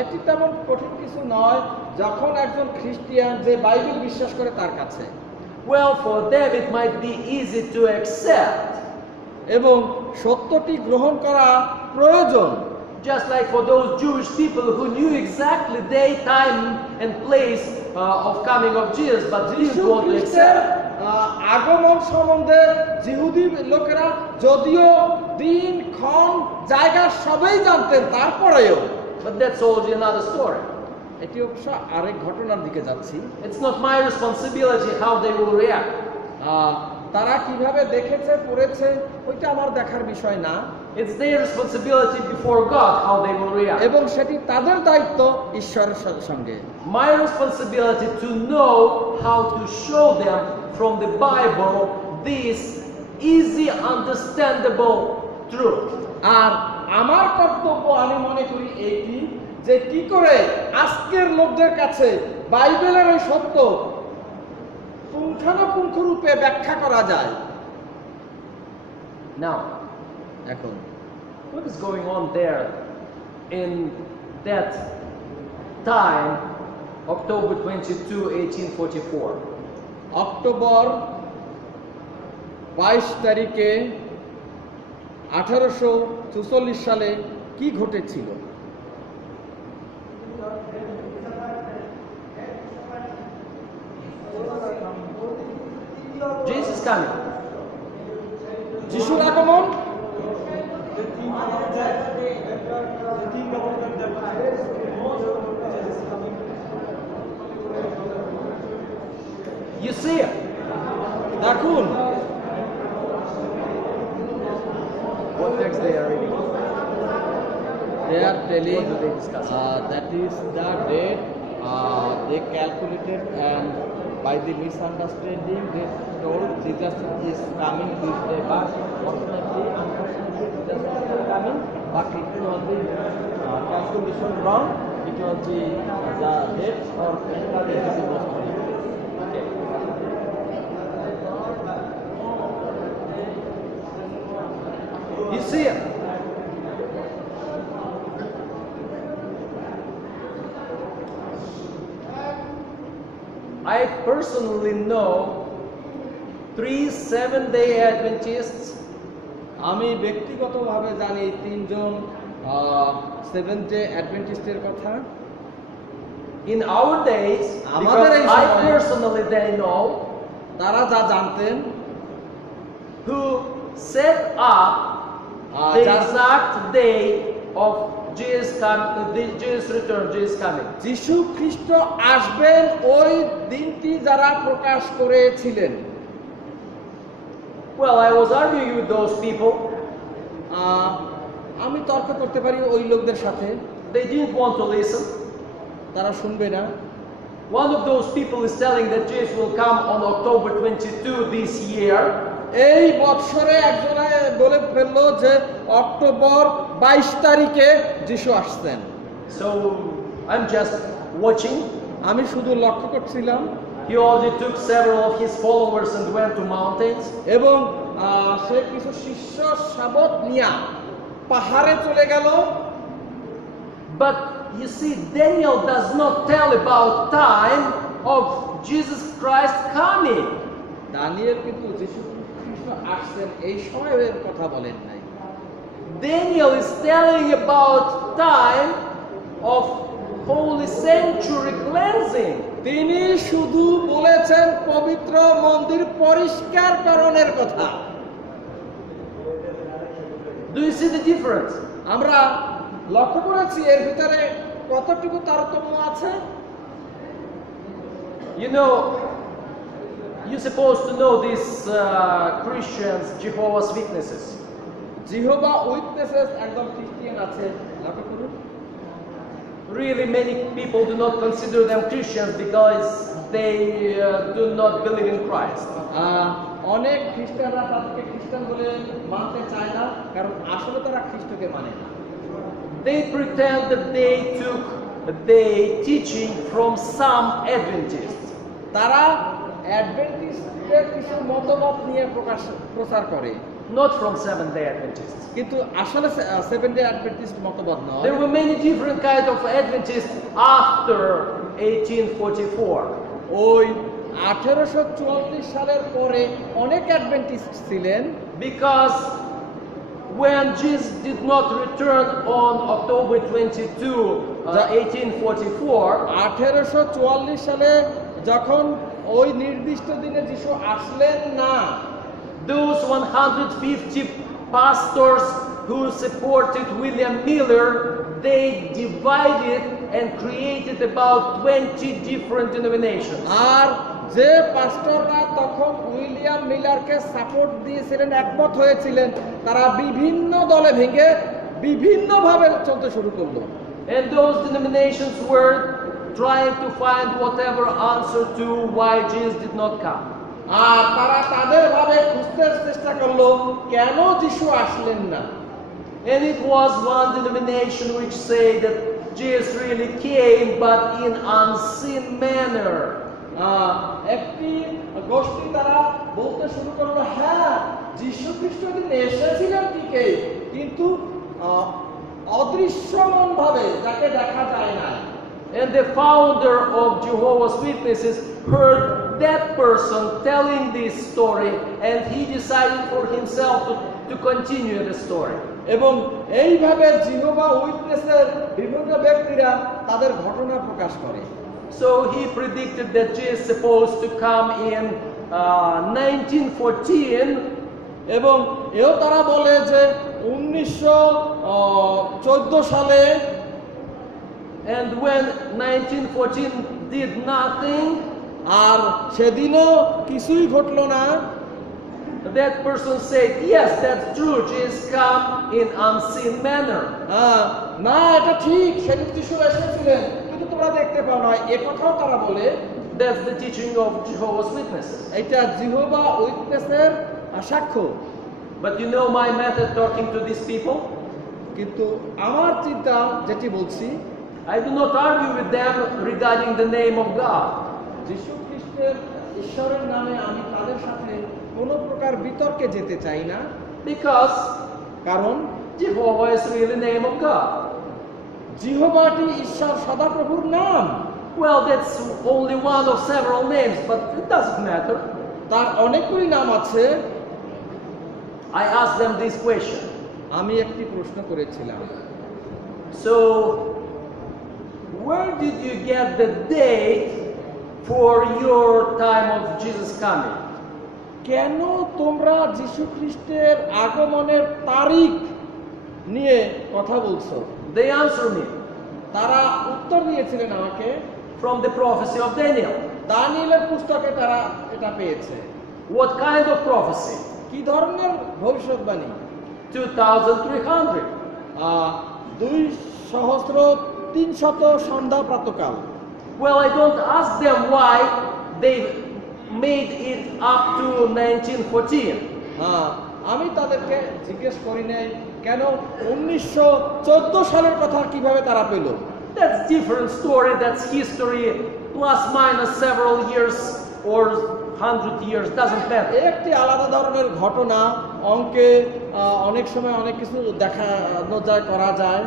এটি তেমন কঠিন কিছু নয় যখন একজন খ্রিস্টিয়ান যে বাইবেল বিশ্বাস করে তার কাছে। Well, for them it might be easy to accept. এবং সত্যটি গ্রহণ করা প্রয়োজন। Just like for those Jewish people who knew exactly day, time and place of coming of Jesus, but didn't want to accept. আগমন সম্বন্ধে জিহুদি লোকেরা যদিও দিন ক্ষণ জায়গা সবই জানতেন তারপরেও, But that's already another story. এটি অবশ্য আরেক ঘটনার দিকে যাচ্ছি। It's not my responsibility how they will react. তারা কিভাবে দেখেছে পড়েছে ওইটা আমার দেখার বিষয় না। It's their responsibility before God how they will react. এবং সেটি তাদের দায়িত্ব ঈশ্বরের সঙ্গে। My responsibility to know how to show them from the Bible this easy understandable truth. আর আমার কর্তব্য আমি মনে করি এইটি যে কি করে আজকের লোকদের কাছে বাইবেলের ওই সত্য পুঙ্খানুপুঙ্খ রূপে ব্যাখ্যা করা যায়। Now, এখন what is going on there in that time, October 22, 1844? October 22 তারিখে 1844 সালে কি ঘটেছিল? His coming? যিশুর আগমন You see it. দেখুন What text they are reading? they are telling What do they discuss? that is the date they calculated, and by the misunderstanding they told Jesus is coming this day, but unfortunately Jesus is not coming, but it was the calculation wrong. It was the date or calculation was wrong. You see it. I personally know 3 7-day Adventists আমি ব্যক্তিগতভাবে জানি তিনজন সেভেন্থ ডে অ্যাডভেন্টিস্টের কথা। in our days, আমাদের এই because I সময়ে- personally they know, তারা যা জানতেন who set up the যার- exact day of Jesus' return, Jesus coming. যিশু খ্রিস্ট আসবেন ওই দিনটি যারা প্রকাশ করেছিলেন। Well, I was arguing with those people. আমি তর্ক করতে পারি ওই লোকদের সাথে, They didn't want to listen. তারা শুনবে না। One of those people is telling that Jesus will come on October 22 this year. এই বৎসরে একজনে বলে ফেললো যে অক্টোবর 22 তারিখে যিশু আসছেন। So I'm just watching. আমি শুধু লক্ষ্য করছিলাম He already took several of his followers and went to mountains. এবং সে কিছু শিষ্য শাবক নিয়ে পাহাড়ে চলে গেল। But you see, Daniel does not tell about time of Jesus Christ coming. Daniel কিন্তু যিশু খ্রিস্ট আসছেন এই সময়ের কথা বলেন নাই। Daniel is telling about time of holy sanctuary cleansing. তিনি শুধু বলেছেন পবিত্র মন্দির পরিষ্কারকরণের কথা। Do you see the difference? আমরা লক্ষ্য করেছি এর ভিতরে কতটুকু তারতম্য আছে। You know, you're supposed to know these Christians, Jehovah's Witnesses. Jehovah witnesses একদম খ্রিস্টিয়ান আছে, লক্ষ্য করুন। Really, many people do not consider them Christians because they do not believe in Christ. অনেক খ্রিস্টানরা তাদেরকে খ্রিস্টান বলে মানতে চায় না, কারণ আসলে তারা খ্রিস্টকে মানে না। They pretend that they took the teaching from some Adventists. তারা অ্যাডভেন্টিস্টের কিছু মতবাদ নিয়ে প্রচার করে, Not from Seventh-day Adventists. কিন্তু আসলে সেভেন ডে অ্যাডভেন্টিস্ট মতবাদ নয়। There were many different kind of Adventists after 1844. ওই 1844 সালের পরে অনেক অ্যাডভেন্টিস্ট ছিলেন, Because when Jesus did not return on October 22, 1844, 1844 সালে যখন ওই নির্দিষ্ট দিনে যিশু আসলেন না, those 150 pastors who supported William Miller, they divided and created about 20 different denominations. আর যে পাস্টররা তখন উইলিয়াম মিলারকে সাপোর্ট দিয়েছিলেন, একমত হয়েছিলেন, তারা বিভিন্ন দলে ভেঙে বিভিন্নভাবে চলতে শুরু করলো। And those denominations were trying to find whatever answer to why Jesus did not come. আর তারা তাদের ভাবে খুঁজতে চেষ্টা করলো কেন যিশু আসলেন না। And it was one denomination which said that Jesus really came but in unseen manner. একটি গোষ্ঠী তারা বলতে শুরু করলো, হ্যাঁ যিশু খ্রিস্ট দিন এসেছিলেন ঠিকই, কিন্তু অদৃশ্যমান ভাবে, যাকে দেখা যায় না। And the founder of Jehovah's Witnesses heard that person telling this story, and he decided for himself to continue the story. এবং এইভাবে জিহোবা উইটনেসের বিভিন্ন ব্যক্তিরা তাদের ঘটনা প্রকাশ করে। So he predicted that Jesus is supposed to come in 1914, এবং এও তারা বলে যে 1914 সালে, and when 1914 did nothing, আর সেদিনও কিছুই ঘটলো না, that person said, yes, that's true, Jesus come in unseen manner. না এটা ঠিক, সেদিন যিশু এসেছিলেন কিন্তু তোমরা দেখতে পাও না, এ কথাও তারা বলে। That's the teaching of Jehovah's Witnesses. এটা জিহোবা উইটনেসের সাক্ষ্য। But you know my method talking to these people? কিন্তু আমার চিন্তা যেটি বলছি, I do not argue with them regarding the name of God. যিশু খ্রিস্টের ঈশ্বরের নামে আমি তাদের সাথে কোনো প্রকার বিতর্কে যেতে চাই না, Because কারণ Jehovah is really the name of God. জিহোবাটি ঈশ্বর সদাপ্রভুর নাম। Well, that's only one of several names, but it doesn't matter. তার অনেকগুলি নাম আছে। I asked them this question. আমি একটি প্রশ্ন করেছিলাম, So, where did you get the date for your time of Jesus coming? কেন তোমরা যিশু খ্রিস্টের আগমনের তারিখ নিয়ে কথা বলছো? They answered me তারা উত্তর দিয়েছিলেন আমাকে, from the prophecy of Daniel. দানিয়েলের পুস্তকে তারা এটা পেয়েছে। What kind of prophecy? কি ধরনের ভবিষ্যৎবাণী? 2300. 2300 সন্ধ্যা প্রাতকাল। Well, I don't ask them why they made it up to 1914. আমি তাদেরকে জিজ্ঞেস করি নাই কেন 1914 সালের কথা কিভাবে তারা পেল। That's different story. That's history, plus minus several years or 100 years. Doesn't matter. একটি আলাদা ধরনের ঘটনা, অঙ্কে অনেক সময় অনেক কিছু দেখানো যায়, করা যায়।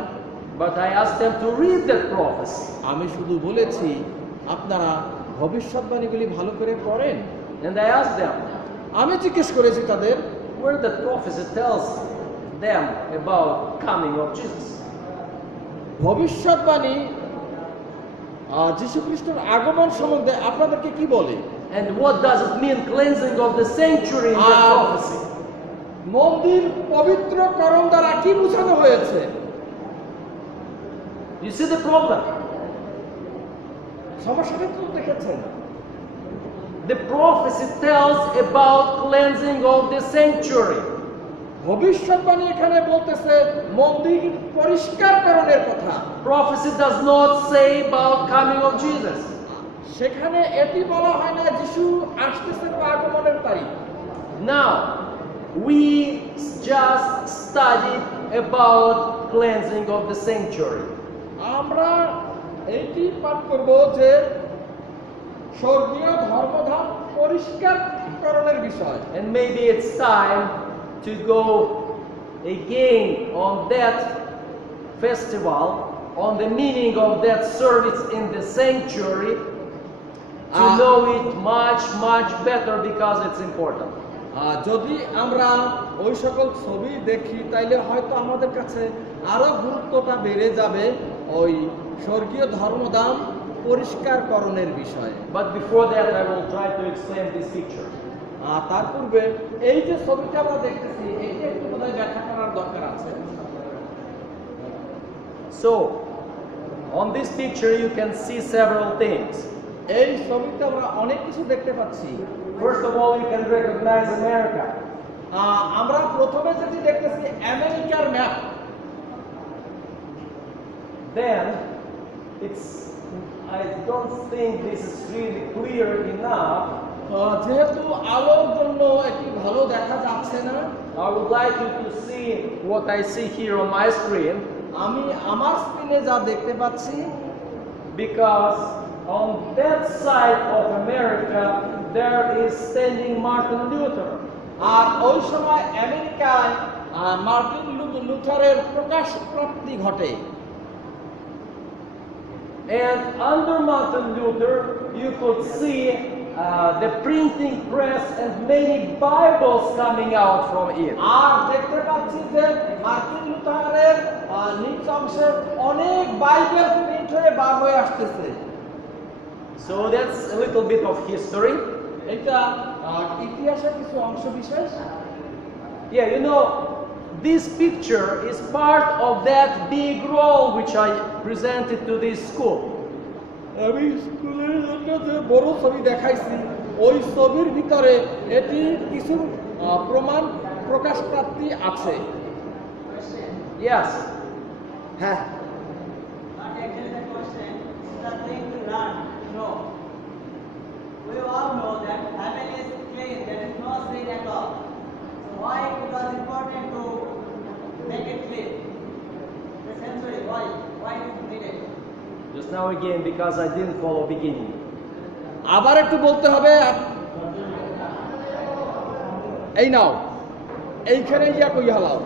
But I asked them to read that prophecy. আমি শুধু বলেছি আপনারা ভবিষ্যৎবাণীগুলি ভালো করে পড়েন। And I asked them আমি জিজ্ঞেস করেছি তাদের, where the prophecy tells them about coming of Jesus. ভবিষ্যৎবাণী যীশু খ্রিস্টের আগমন সম্বন্ধে আপনাদেরকে কি বলে? And what does it mean, cleansing of the sanctuary in that prophecy? মন্দির পবিত্রকরণ দ্বারা কি বোঝানো হয়েছে? You see the problem? সমস্যাটা তো দেখেছেন। The prophecy tells about cleansing of the sanctuary. ভবিষ্যৎবাণী এখানে বলতেছে মন্দির পরিষ্কারকরণের কথা। Prophecy does not say about coming of Jesus. সেখানে এটি বলা হয় না যিশু আসতেছেন বা আগমনের তারিখ। Now, we just studied about cleansing of the sanctuary. আমরা এইটি পাঠ করব যে স্বর্গীয় ধর্মধাম পরিষ্কারকরণের বিষয়। And maybe it's time to go again on that festival, on the meaning of that service in the sanctuary, to know it much better because it's important. যদি আমরা ওই সকল ছবি দেখি তাইলে হয়তো আমাদের কাছে আরো গুরুত্বটা বেড়ে যাবে ওই স্বর্গীয় ধর্মধাম পরিষ্কারকরণের বিষয়ে। But before that, I will try to explain this picture. তার পূর্বে এই যে ছবিটা আমরা দেখতেছি এইটা একটু বোধহয় ব্যাখ্যা করার দরকার আছে। So, on this picture you can see several things. এই ছবিতে আমরা অনেক কিছু দেখতে পাচ্ছি। First of all, you can recognize America. আমরা প্রথমে যেটি দেখতেছি আমেরিকার map. Then, I don't think this is really clear enough. যেহেতু আলোর জন্য এটি ভালো দেখা যাচ্ছে না, I would like you to see what I see here on my screen, আমি আমার স্ক্রিনে যা দেখতে পাচ্ছি, because on that side of America there is standing Martin Luther. আর ওই সময় আমেরিকায় মার্টিন লুথারের প্রকাশ প্রাপ্তি ঘটে। And under Martin Luther you could see the printing press and many Bibles coming out from it. আর দেখতে পাচ্ছি যে মার্টিন লুথারের নিচ অংশে অনেক বাইবেল প্রিন্ট হয়ে বার হয়ে আসতেছে। So that's a little bit of history. এটা আর ইতিহাসের কিছু অংশ বিশেষ। Yeah, you know, this picture is part of that big role which I presented to this school. আমি স্কুলের জন্য যে বড় ছবি দেখাইছি ওই ছবির ভিতরে এটি কিছু প্রমাণ প্রকাশ প্রাপ্তি আছে। Yes. হ্যাঁ, Not actually the question, is the thing to learn, no. We all know that heaven is clean, there is no sin at all. So why it was important to make it clean? The sensory, why it is needed? Just now again because I didn't follow beginning. আবার একটু বলতে হবে। এই নাও, এইখানে ইয়া কই হালাও।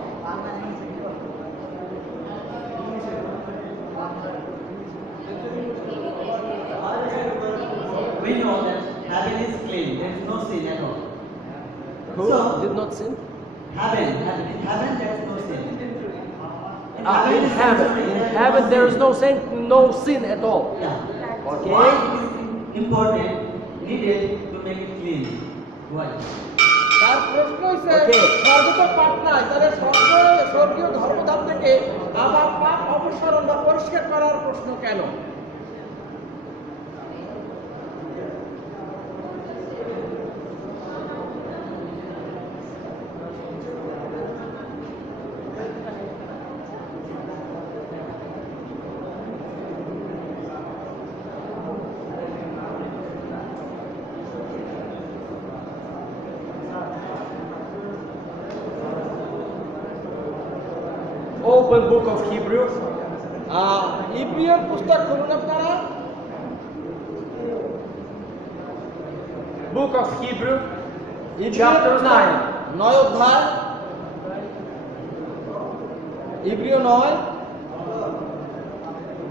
We know that heaven is clean, there is no sin at all. Who did not sin? Heaven, in heaven there is no sin. In heaven there is no sin at all. Yeah. Okay. Why it is important, needed to make it clean? Why? তার প্রশ্ন হইছে Okay. স্বর্গে তো পাপ নাই, তাহলে স্বর্গীয় ধর্মধাম থেকে আবার পাপ অপসারণ বা পরিষ্কার করার প্রশ্ন কেন? Open book of Hebrew. ইব্রিয়র পুস্তক খুলুন আপনারা। Book of Hebrew. ইব্রিয়র Chapter পুস্তক 9. 9 অধ্যায়, ইব্রিয় 9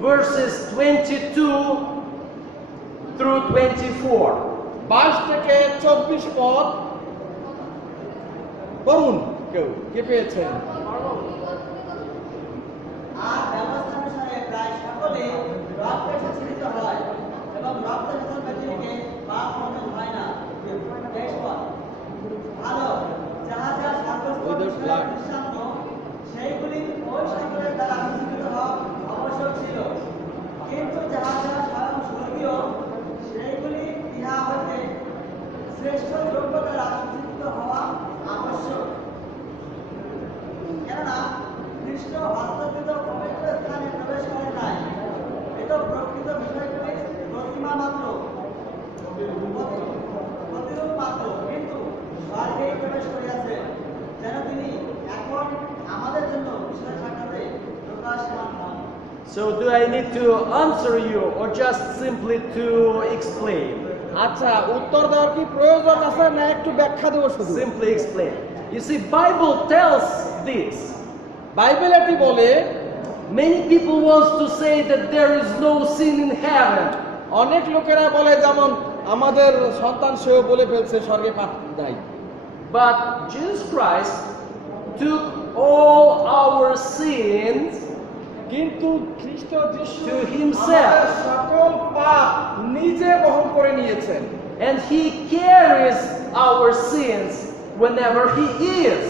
Verses 22 through 24. 22 থেকে 24 পদ পড়ুন। কে পেয়েছেন? আর ব্যবস্থানুসারে প্রায় সকলে রক্তে সঞ্চালিত হয় এবং রক্ত নিধন ব্যক্তিকে পাপ মোচন হয় না। দেশপথ ভালো যাহা যা সাব্যস্ত বিষয়ে দৃষ্টান্ত সেইগুলি ওই সকলের দ্বারা সূচিত হওয়া আবশ্যক ছিল, কিন্তু যাহা যা স্বয়ং স্বর্গীয় সেইগুলি ইহা হইতে শ্রেষ্ঠ যোগ্য দ্বারা সূচিত হওয়া আবশ্যক। কেননা খ্রিস্ট হস্তকৃত পবিত্র স্থানে প্রবেশ করে নাই, এ তো প্রকৃত বিষয়গুলির প্রতিমা মাত্র, প্রতিরূপ মাত্র, কিন্তু স্বর্গেই প্রবেশ করিয়াছেন, যেন তিনি এখন আমাদের জন্য বিষয় সাক্ষাতে প্রকাশমান হন। So do I need to answer you or just simply to explain? আচ্ছা, উত্তর দেওয়ার কি প্রয়োজন আছে না একটু ব্যাখ্যা দেব শুধু? Simply explain. You see, Bible tells this. Bible এটি বলে, Many people want to say that there is no sin in heaven. অনেক লোকেরা বলে, যেমন আমাদের সন্তান সেও বলে ফেলছে স্বর্গে পাপ নাই। But Jesus Christ took all our sins কিন্তু খ্রিস্ট যিশু To himself. আমাদের সকল পাপ নিজে বহন করে নিয়েছেন, and he carries our sins whenever he is.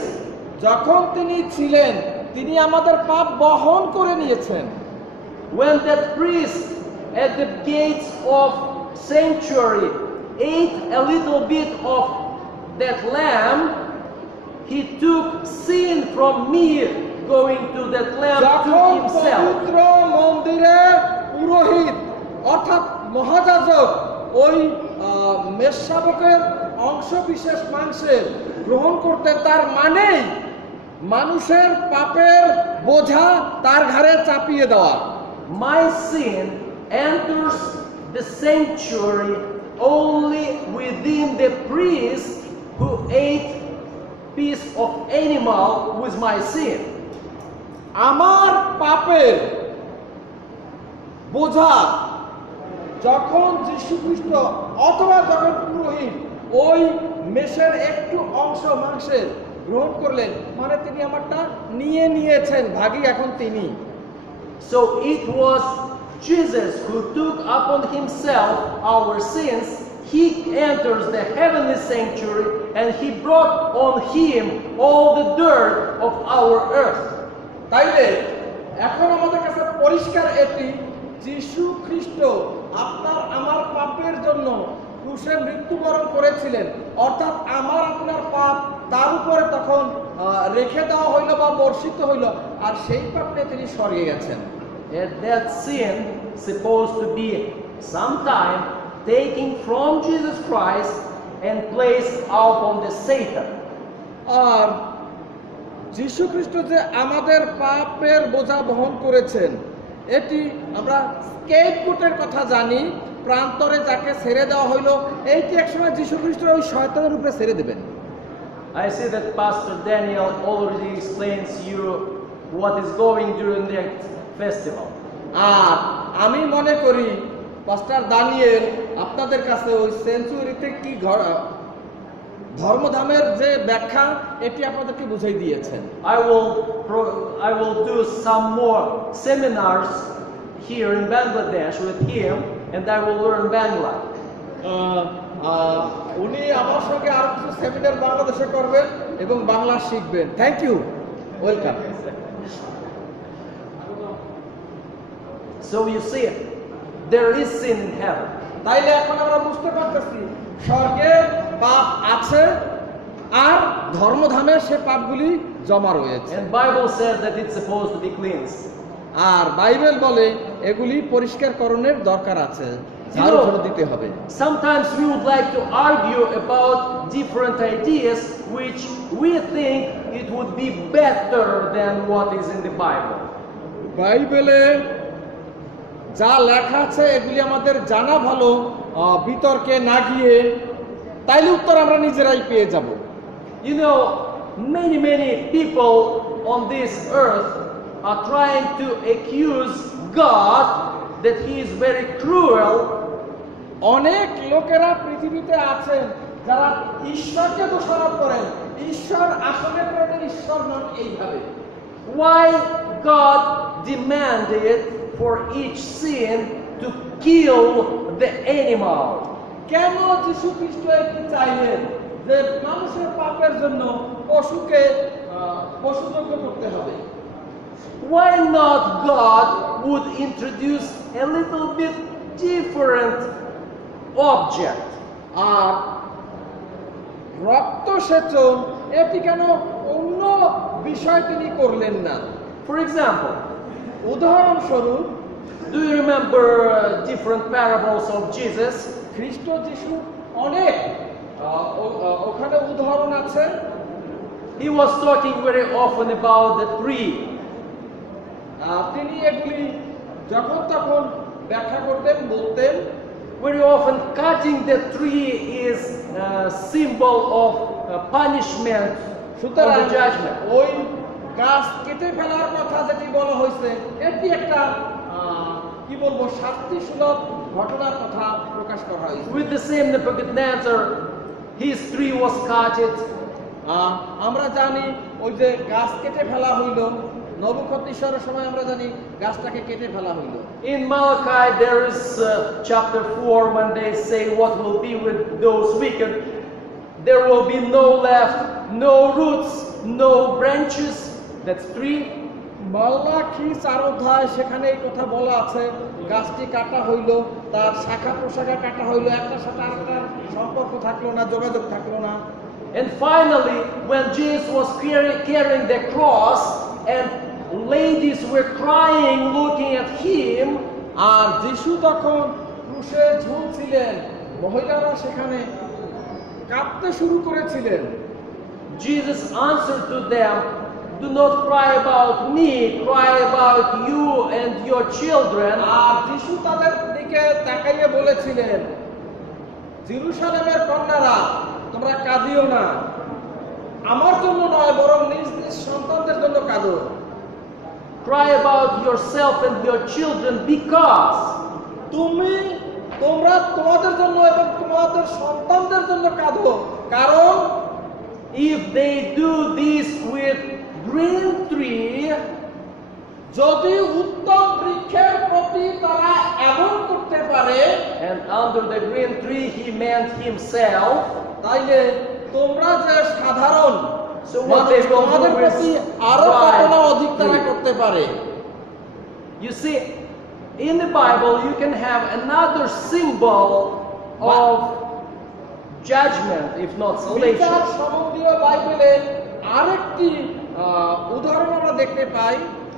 যখন তিনি ছিলেন তিনি আমাদের পাপ বহন করে নিয়েছেন। When that priest at the gates of sanctuary ate a little bit of that lamb, he took sin from me going to that lamb to যখন himself. পবিত্র মন্দিরে পুরোহিত অর্থাৎ মহাযাজক ওই মেষশাবকের অংশ বিশেষ মাংসের গ্রহণ করতে, তার মানেই মানুষের পাপের বোঝা তার ঘাড়ে চাপিয়ে দেওয়া। My sin enters the sanctuary only within the priest who ate piece of animal with my sin. আমার পাপের বোঝা যখন যীশু খ্রিস্ট অথবা যখন পুরোহিত ওই মেষের একটু অংশ মাংসের গ্রহণ করলেন, মানে তিনি আমারটা নিয়ে নিয়েছেন, ভাগী এখন তিনি। So it was Jesus who took upon himself our sins. he enters the heavenly sanctuary and he brought on him all the dirt of our earth. তাইলে এখন আমাদের কাছে পরিষ্কার এটি, যীশু খ্রিস্ট আপনার আমার পাপের জন্য ক্রুশে মৃত্যুবরণ করেছিলেন, অর্থাৎ আমার আপনার পাপ তার উপরে তখন রেখে দেওয়া হইল বা বর্ষিত হইল, আর সেই পাপে তিনি সরিয়ে গেছেন। And that sin supposed to be sometime taken from Jesus Christ and placed out on the Satan. আর যীশু খ্রিস্ট যে আমাদের পাপের বোঝা বহন করেছেন, এটি আমরা স্কেপগোটের কথা জানি, প্রান্তরে যাকে ছেড়ে দেওয়া হইল, এইটি একসময় যীশু খ্রিস্ট ওই শয়তানের উপরে ছেড়ে দেবেন। I see that Pastor Daniel already explains you what is going during the festival. আর আমি মনে করি পাস্টার দানিয়েল আপনাদের কাছে ওই সেঞ্চুরিতে কি ধর্মধামের যে ব্যাখ্যা এটি আপনাদেরকে বুঝাই দিয়েছেন। I will do some more seminars here in Bangladesh with him, and I will learn Bangla. উনি আমার সঙ্গে আরো কিছু সেমিনার বাংলাদেশে করবেন এবং বাংলা শিখবেন। Thank you, welcome. So you see, there is sin in heaven. তাইলে এখন আমরা বুঝতে পারতেছি স্বর্গে পাপ আছে আর ধর্মধামে সে পাপগুলি জমা রয়েছে। And Bible says that it's supposed to be cleansed. আর বাইবেল বলে এগুলি পরিষ্কারকরণের দরকার আছে, ঝাড়ু দিতে হবে। Sometimes we would like to argue about different ideas which we think it would be better than what is in the Bible. বাইবেলে যা লেখা আছে এগুলি আমাদের জানা ভালো, বিতর্কে না গিয়ে তাইলে উত্তর আমরা নিজেরাই পেয়ে যাব। You know, many people on this earth are trying to accuse God that he is very cruel. অনেক লোকেরা পৃথিবীতে আছেন যারা ঈশ্বরকে দোষারোপ করেন, ঈশ্বর আসলে প্রেমের ঈশ্বর নন এইভাবে। Why God demanded for each sin to kill the animal? কেন যীশু খ্রিস্ট এটি চাইলেন যে মানুষের পাপের জন্য পশুকে পশুযোগ্য করতে হবে? Why not God would introduce a little bit different object? আর রক্তসেচন এটি কেন অন্য বিষয় তিনি করলেন না? For example, উদাহরণস্বরূপ, do you remember different parables of Jesus? খ্রিস্ট যিশু অনেক ওখানে উদাহরণ আছে। He was talking very often about the tree. তিনি এগুলি যখন তখন ব্যাখ্যা করতেন, বলতেন। Very often cutting the tree is a symbol of punishment on the judgment. ওই গাছ কেটে ফেলার কথা যেটি বলা হয়েছে এটি একটা কি বলবো শাস্তিসুলভ ঘটনার কথা প্রকাশ করা হয়েছে। With the same Nebuchadnezzar, his tree was cut. আমরা জানি ওই যে গাছ কেটে ফেলা হইল, নবুকদ্নেছরের সময় আমরা জানি গাছটাকে কেটে ফেলা হইল। In Malachi there is chapter 4 when they say what will be with those wicked. There will be no left, no roots, no branches. That's tree. মালাকি 4 অধ্যায় সেখানে এই কথা বলা আছে, গাছটি কাটা হইল, তার শাখা প্রশাখা কাটা হইল, একটার সাথে আরেকটার সম্পর্ক থাকলো না, যোগাযোগ থাকলো না। And finally, when Jesus was carrying the cross and ladies were crying looking at him, আর যিশু তখন ক্রুশে ঝুলছিলেন, মহিলারা সেখানে কাঁদতে শুরু করেছিলেন। Jesus answered to them, "Do not cry about me, cry about you and your children." আর যিশু তাদের দিকে তাকাইয়ে বলেছিলেন, জেরুসালেমের কন্যারা তোমরা কাঁদিও না, আমার জন্য নয় বরং নিজ নিজ সন্তানদের জন্য কাঁদো। Cry about yourself and your children because তোমরা তোমাদের জন্য এবং তোমাদের সন্তানদের জন্য কাঁদো, কারণ if they do this with green tree, যদি উত্তম বৃক্ষের প্রতি তারা এমন করতে পারে, পারে, and under the green tree he meant himself. তাইলে তোমরা যে সাধারণ So what they will do তোমাদের is প্রতি আরো কত না অধিক তারা right. করতে পারে। You see, in the Bible you can have another symbol of judgment, if not বিচার salvation. সম্বন্ধীয় বাইবেলে আরেকটি উদাহরণ আমরা দেখতে পাই।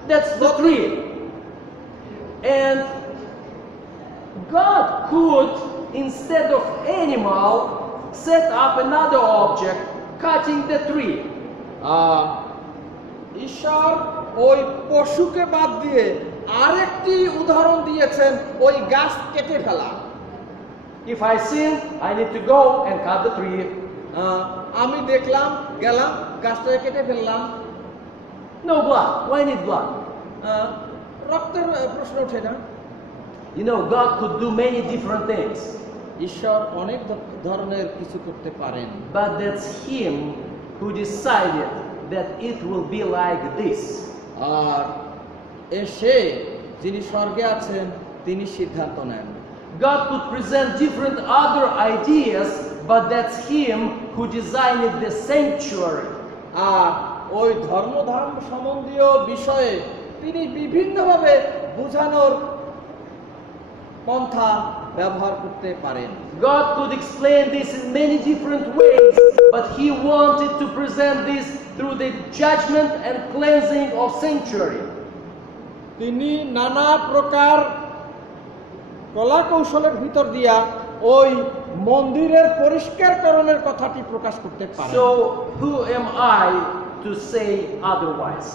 That's the tree. And God could, instead of animal, set up another object, cutting the tree. ঈশ্বর ওই পশুকে বাদ দিয়ে আরেকটি উদাহরণ দিয়েছেন, ওই গাছ কেটে ফেলা। If I sin, I need to go and cut the tree. আমি দেখলাম, গেলাম, গাছটাকে কেটে ফেললাম। No blood. Why need blood? রক্তের প্রশ্ন ওঠে না। You know, God could do many different things, ঈশ্বর অনেক ধরনের কিছু করতে পারেন, but that's Him who decided that it will be like this. আর সে যিনি স্বর্গে আছেন তিনি সিদ্ধান্ত নেন। God could present different other ideas, but that's Him who designed the sanctuary. আর ওই ধর্ম সম্বন্ধীয় বিষয়ে তিনি বিভিন্নভাবে বোঝানোর পন্থা ব্যবহার করতে পারেন। God could explain this in many different ways, but He wanted to present this through the judgment and cleansing of sanctuary. তিনি নানা প্রকার কলা কৌশলের ভিতর দিয়া ওই মন্দিরের পরিষ্কারকরণের কথাটি প্রকাশ করতে পারেন। So who am I to say otherwise?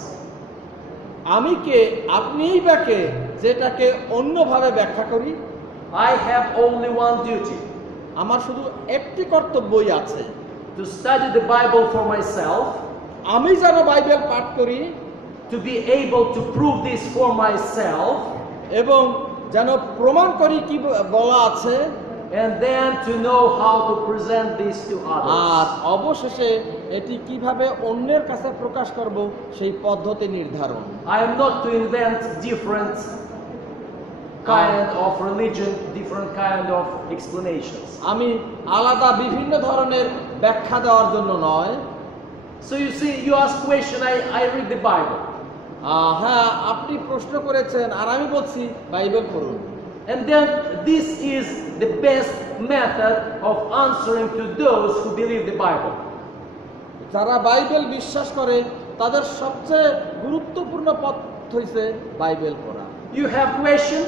আমি কে, আপনিই বা কে, যেটাকে অন্যভাবে ব্যাখ্যা করি? I have only one duty, আমার শুধু একটি কর্তব্যই আছে, to study the Bible for myself, আমি যেন বাইবেল পাঠ করি to be able to prove this for myself, এবং যেন প্রমাণ করি কি বলা আছে, and then to know how to present this to R others. অবশেষে এটি কিভাবে অন্যের কাছে প্রকাশ করব সেই পদ্ধতি নির্ধারণ। I am not to invent different kind of religion, different kind of explanations. আমি আলাদা বিভিন্ন ধরনের ব্যাখ্যা দেওয়ার জন্য নয়। So you see, you ask question, I read the Bible. হ্যাঁ, আপনি প্রশ্ন করেছেন আর আমি বলছি বাইবেল পড়ুন। And then this is the best method of answering to those who believe the Bible. যারা বাইবেল বিশ্বাস করে তাদের সবচেয়ে গুরুত্বপূর্ণ পথ হইছে বাইবেল পড়া। You have question?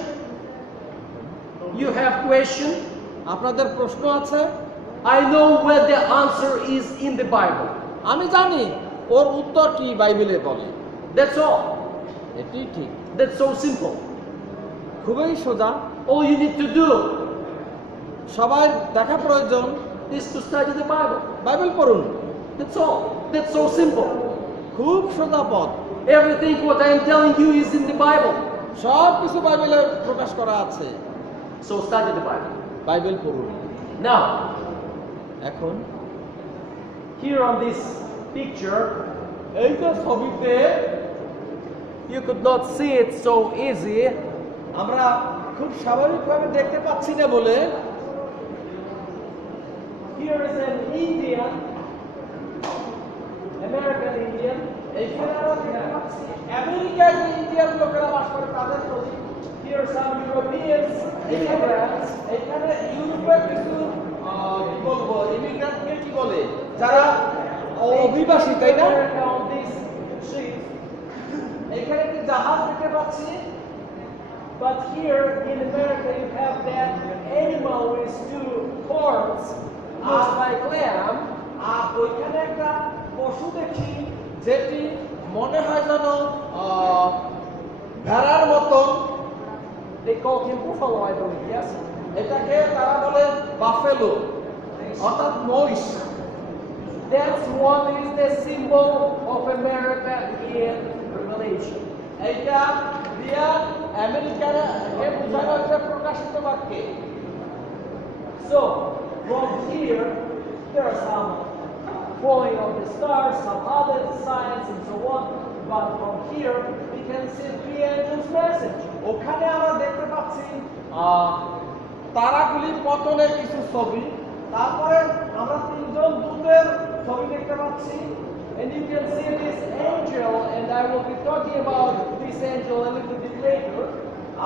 You have question? আপনাদের প্রশ্ন আছে? I know where the answer is in the Bible. আমি জানি ওর উত্তর কি বাইবেলে বলে। That's all. এটি ঠিক, That's so simple. খুবই সোজা। All you need to do সবার দেখা প্রয়োজন is to study the Bible. Bible পড়ুন। That's all. That's so simple. খুব সোজা পথ। Everything what I am telling you is in the Bible. সব কিছু বাইবেলে প্রকাশ করা আছে। So study the Bible. Bible পড়ুন। Now, এখন here on this picture, এই যে ছবিতে you could not see it so easy. আমরা খুব স্বাভাবিকভাবে দেখতে পাচ্ছি না বলে Here is an Indian, American Indian. এইখানে আমরা দেখতে পাচ্ছি আমেরিকায় যে ইন্ডিয়ান লোকেরা বাস করে তাদের ছবি। Here are some Europeans, immigrants. এখানে ইউরোপের কিছু কি বলবো, ইমিগ্রান্টকে কি বলে, যারা অভিবাসী, তাই না? America on this sheet. এখানে একটি জাহাজ দেখতে পাচ্ছি। But here in America you have that animal with two horns, looks like lamb. আর ওইখানে একটা পশু দেখি যেটি মনে হয় যেন ভেড়ার মতন। They call him buffalo, I believe, yes? এটাকে তারা বলে বাফেলো, অর্থাৎ মহিষ। That's what is the symbol of America in Revelation. এইটা দিয়া আমেরিকার বোঝানো হচ্ছে প্রকাশিত বাক্যে। So, from here, there are some falling of the stars, some other signs and so on. But from here, we can see three angels' message. ওখানে আমরা দেখতে পাচ্ছি তারাগুলি পতনের কিছু ছবি। তারপরে আমরা তিনজন দূতের ছবি দেখতে পাচ্ছি। And you can see this angel, and I will be talking about this angel a little bit later.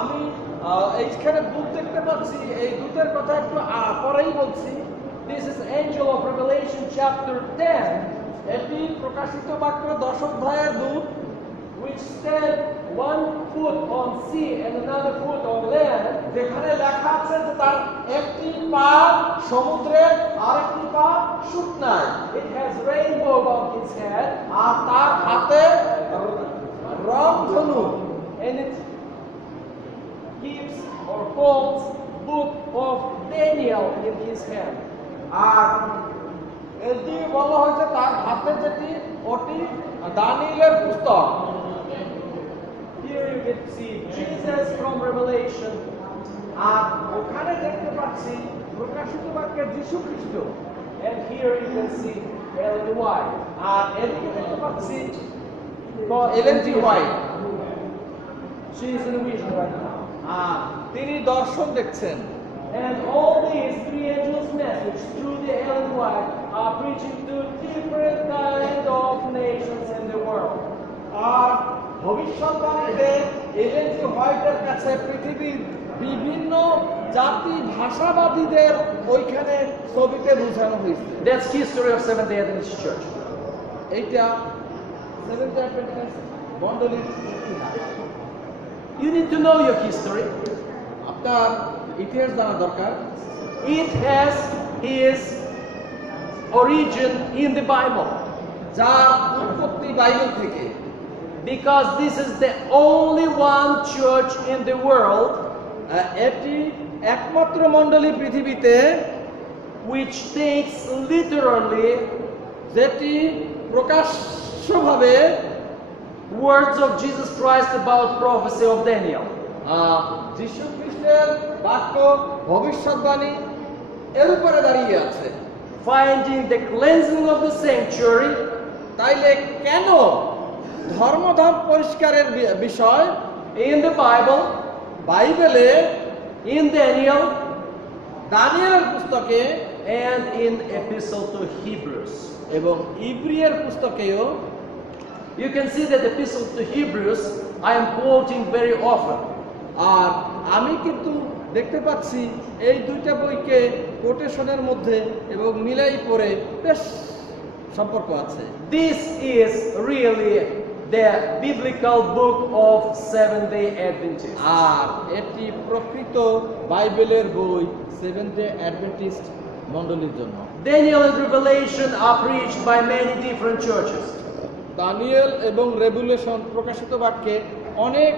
আমি এইখানে দূত দেখতে পাচ্ছি, এই দূতের কথা একটু পরেই বলছি। This is angel of Revelation chapter 10, এটি প্রকাশিত বাক্য 10 অধ্যায়ের দূত, which stand one foot on sea and another foot on land. যেখানে লেখা আছে যে তার একটি পা সমুদ্রে আর একটি পা শুকনায়। It has rainbow above his head, আর তার হাতে রংধনু, and it gives or holds book of Daniel in his hand. আর এটি বলা হয়েছে তার হাতে যেটি ওটি দানিয়েলের পুস্তক। Here you can see Jesus from Revelation. আর ওখানে দেখতে পাচ্ছি প্রকাশিত বাক্যের যীশু খ্রিস্ট। And here you can see Ellen White. আর এদিকে দেখতে পাচ্ছি Ellen G White. She is in a vision right now. আর তিনি দর্শন দেখছেন। And all these three angels' message through the Ellen White are preaching to different kind of nations in the world. আর ভবিষ্যৎবাণীতে এলেন জি হোয়াইটের কাছে পৃথিবীর বিভিন্ন জাতি ভাষাবাদীদের ওইখানে ছবিতে বোঝানো হয়েছে। That's history of Seventh-day Adventist Church. এইটা সেভেন্থ ডে অ্যাডভেন্টিস্ট মণ্ডলীর ইতিহাস। You need to know your history. আপনার ইতিহাস জানা দরকার। It has its origin in the Bible. যার উৎপত্তি বাইবেল থেকে। Because this is the only one church in the world এটি একমাত্র মণ্ডলী পৃথিবীতে which takes literally যেটি প্রকাশ্যভাবে words of Jesus Christ about prophecy of Daniel. যীশু খ্রিস্টের বাক্য ভবিষ্যৎবাণী এর উপরে দাঁড়িয়ে আছে। Finding the cleansing of the sanctuary, তাইলে কেন ধর্মধাম পরিষ্কারের বিষয় in the Bible, বাইবেলে, in Daniel, দানিয়েলের পুস্তকে and in Epistle to Hebrews. এবং ইব্রিয়ের পুস্তকেও। You can see that Epistle to Hebrews I am quoting very often. আর আমি কিন্তু দেখতে পাচ্ছি এই দুইটা বইকে কোটেশনের মধ্যে এবং মিলাই পড়ে বেশ সম্পর্ক আছে। This is really the biblical book of Seventh-day Adventists. আর এটি প্রকৃত বাইবেলের বই সেভেন্থ ডে অ্যাডভেন্টিস্ট মণ্ডলীর জন্য। Daniel and Revelation are preached by many different churches. Daniel এবং রেভেলেশন প্রকাশিত বাক্যে অনেক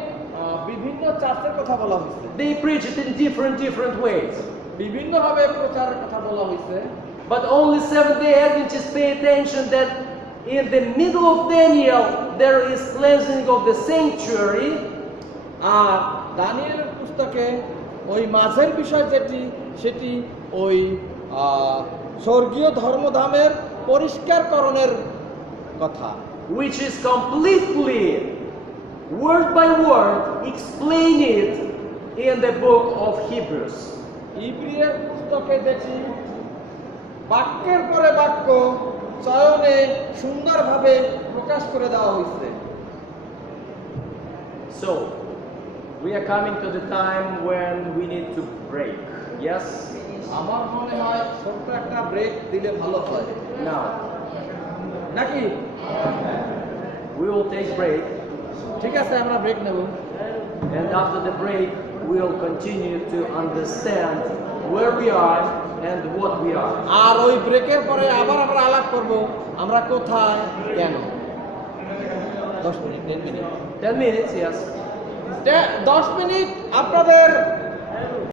বিভিন্ন চার্চের কথা বলা হয়েছে। They preach it in different ways. বিভিন্নভাবে প্রচারের কথা বলা হয়েছে। But only Seventh-day Adventists pay attention that in the middle of Daniel there is cleansing of the sanctuary. আর দানিয়েলের পুস্তকে ওই মাঝের বিষয় যেটি সেটি ওই স্বর্গীয় ধর্মধামের পরিষ্কারকরণের কথা, Which is completely, word by word, explained in the book of Hebrews. ইব্রিয়ের পুস্তকে যেটি বাক্যের পরে বাক্য চয়নে সুন্দরভাবে প্রকাশ করে দেওয়া হয়েছে। So, we are coming to the time when we need to break. Yes? আমার মনে হয় ছোট্ট একটা ব্রেক দিলে ভালো হয় Now, নাকি? we will take break, ঠিক আছে, আমরা ব্রেক নেব। and after the break, we will continue to understand where we are and what we are. আর ওই ব্রেকের পরে আবার আমরা আলাপ করব আমরা কোথায় কেন। 10 minute 10 minute 10 minutes, yes. 10 minute আপনাদের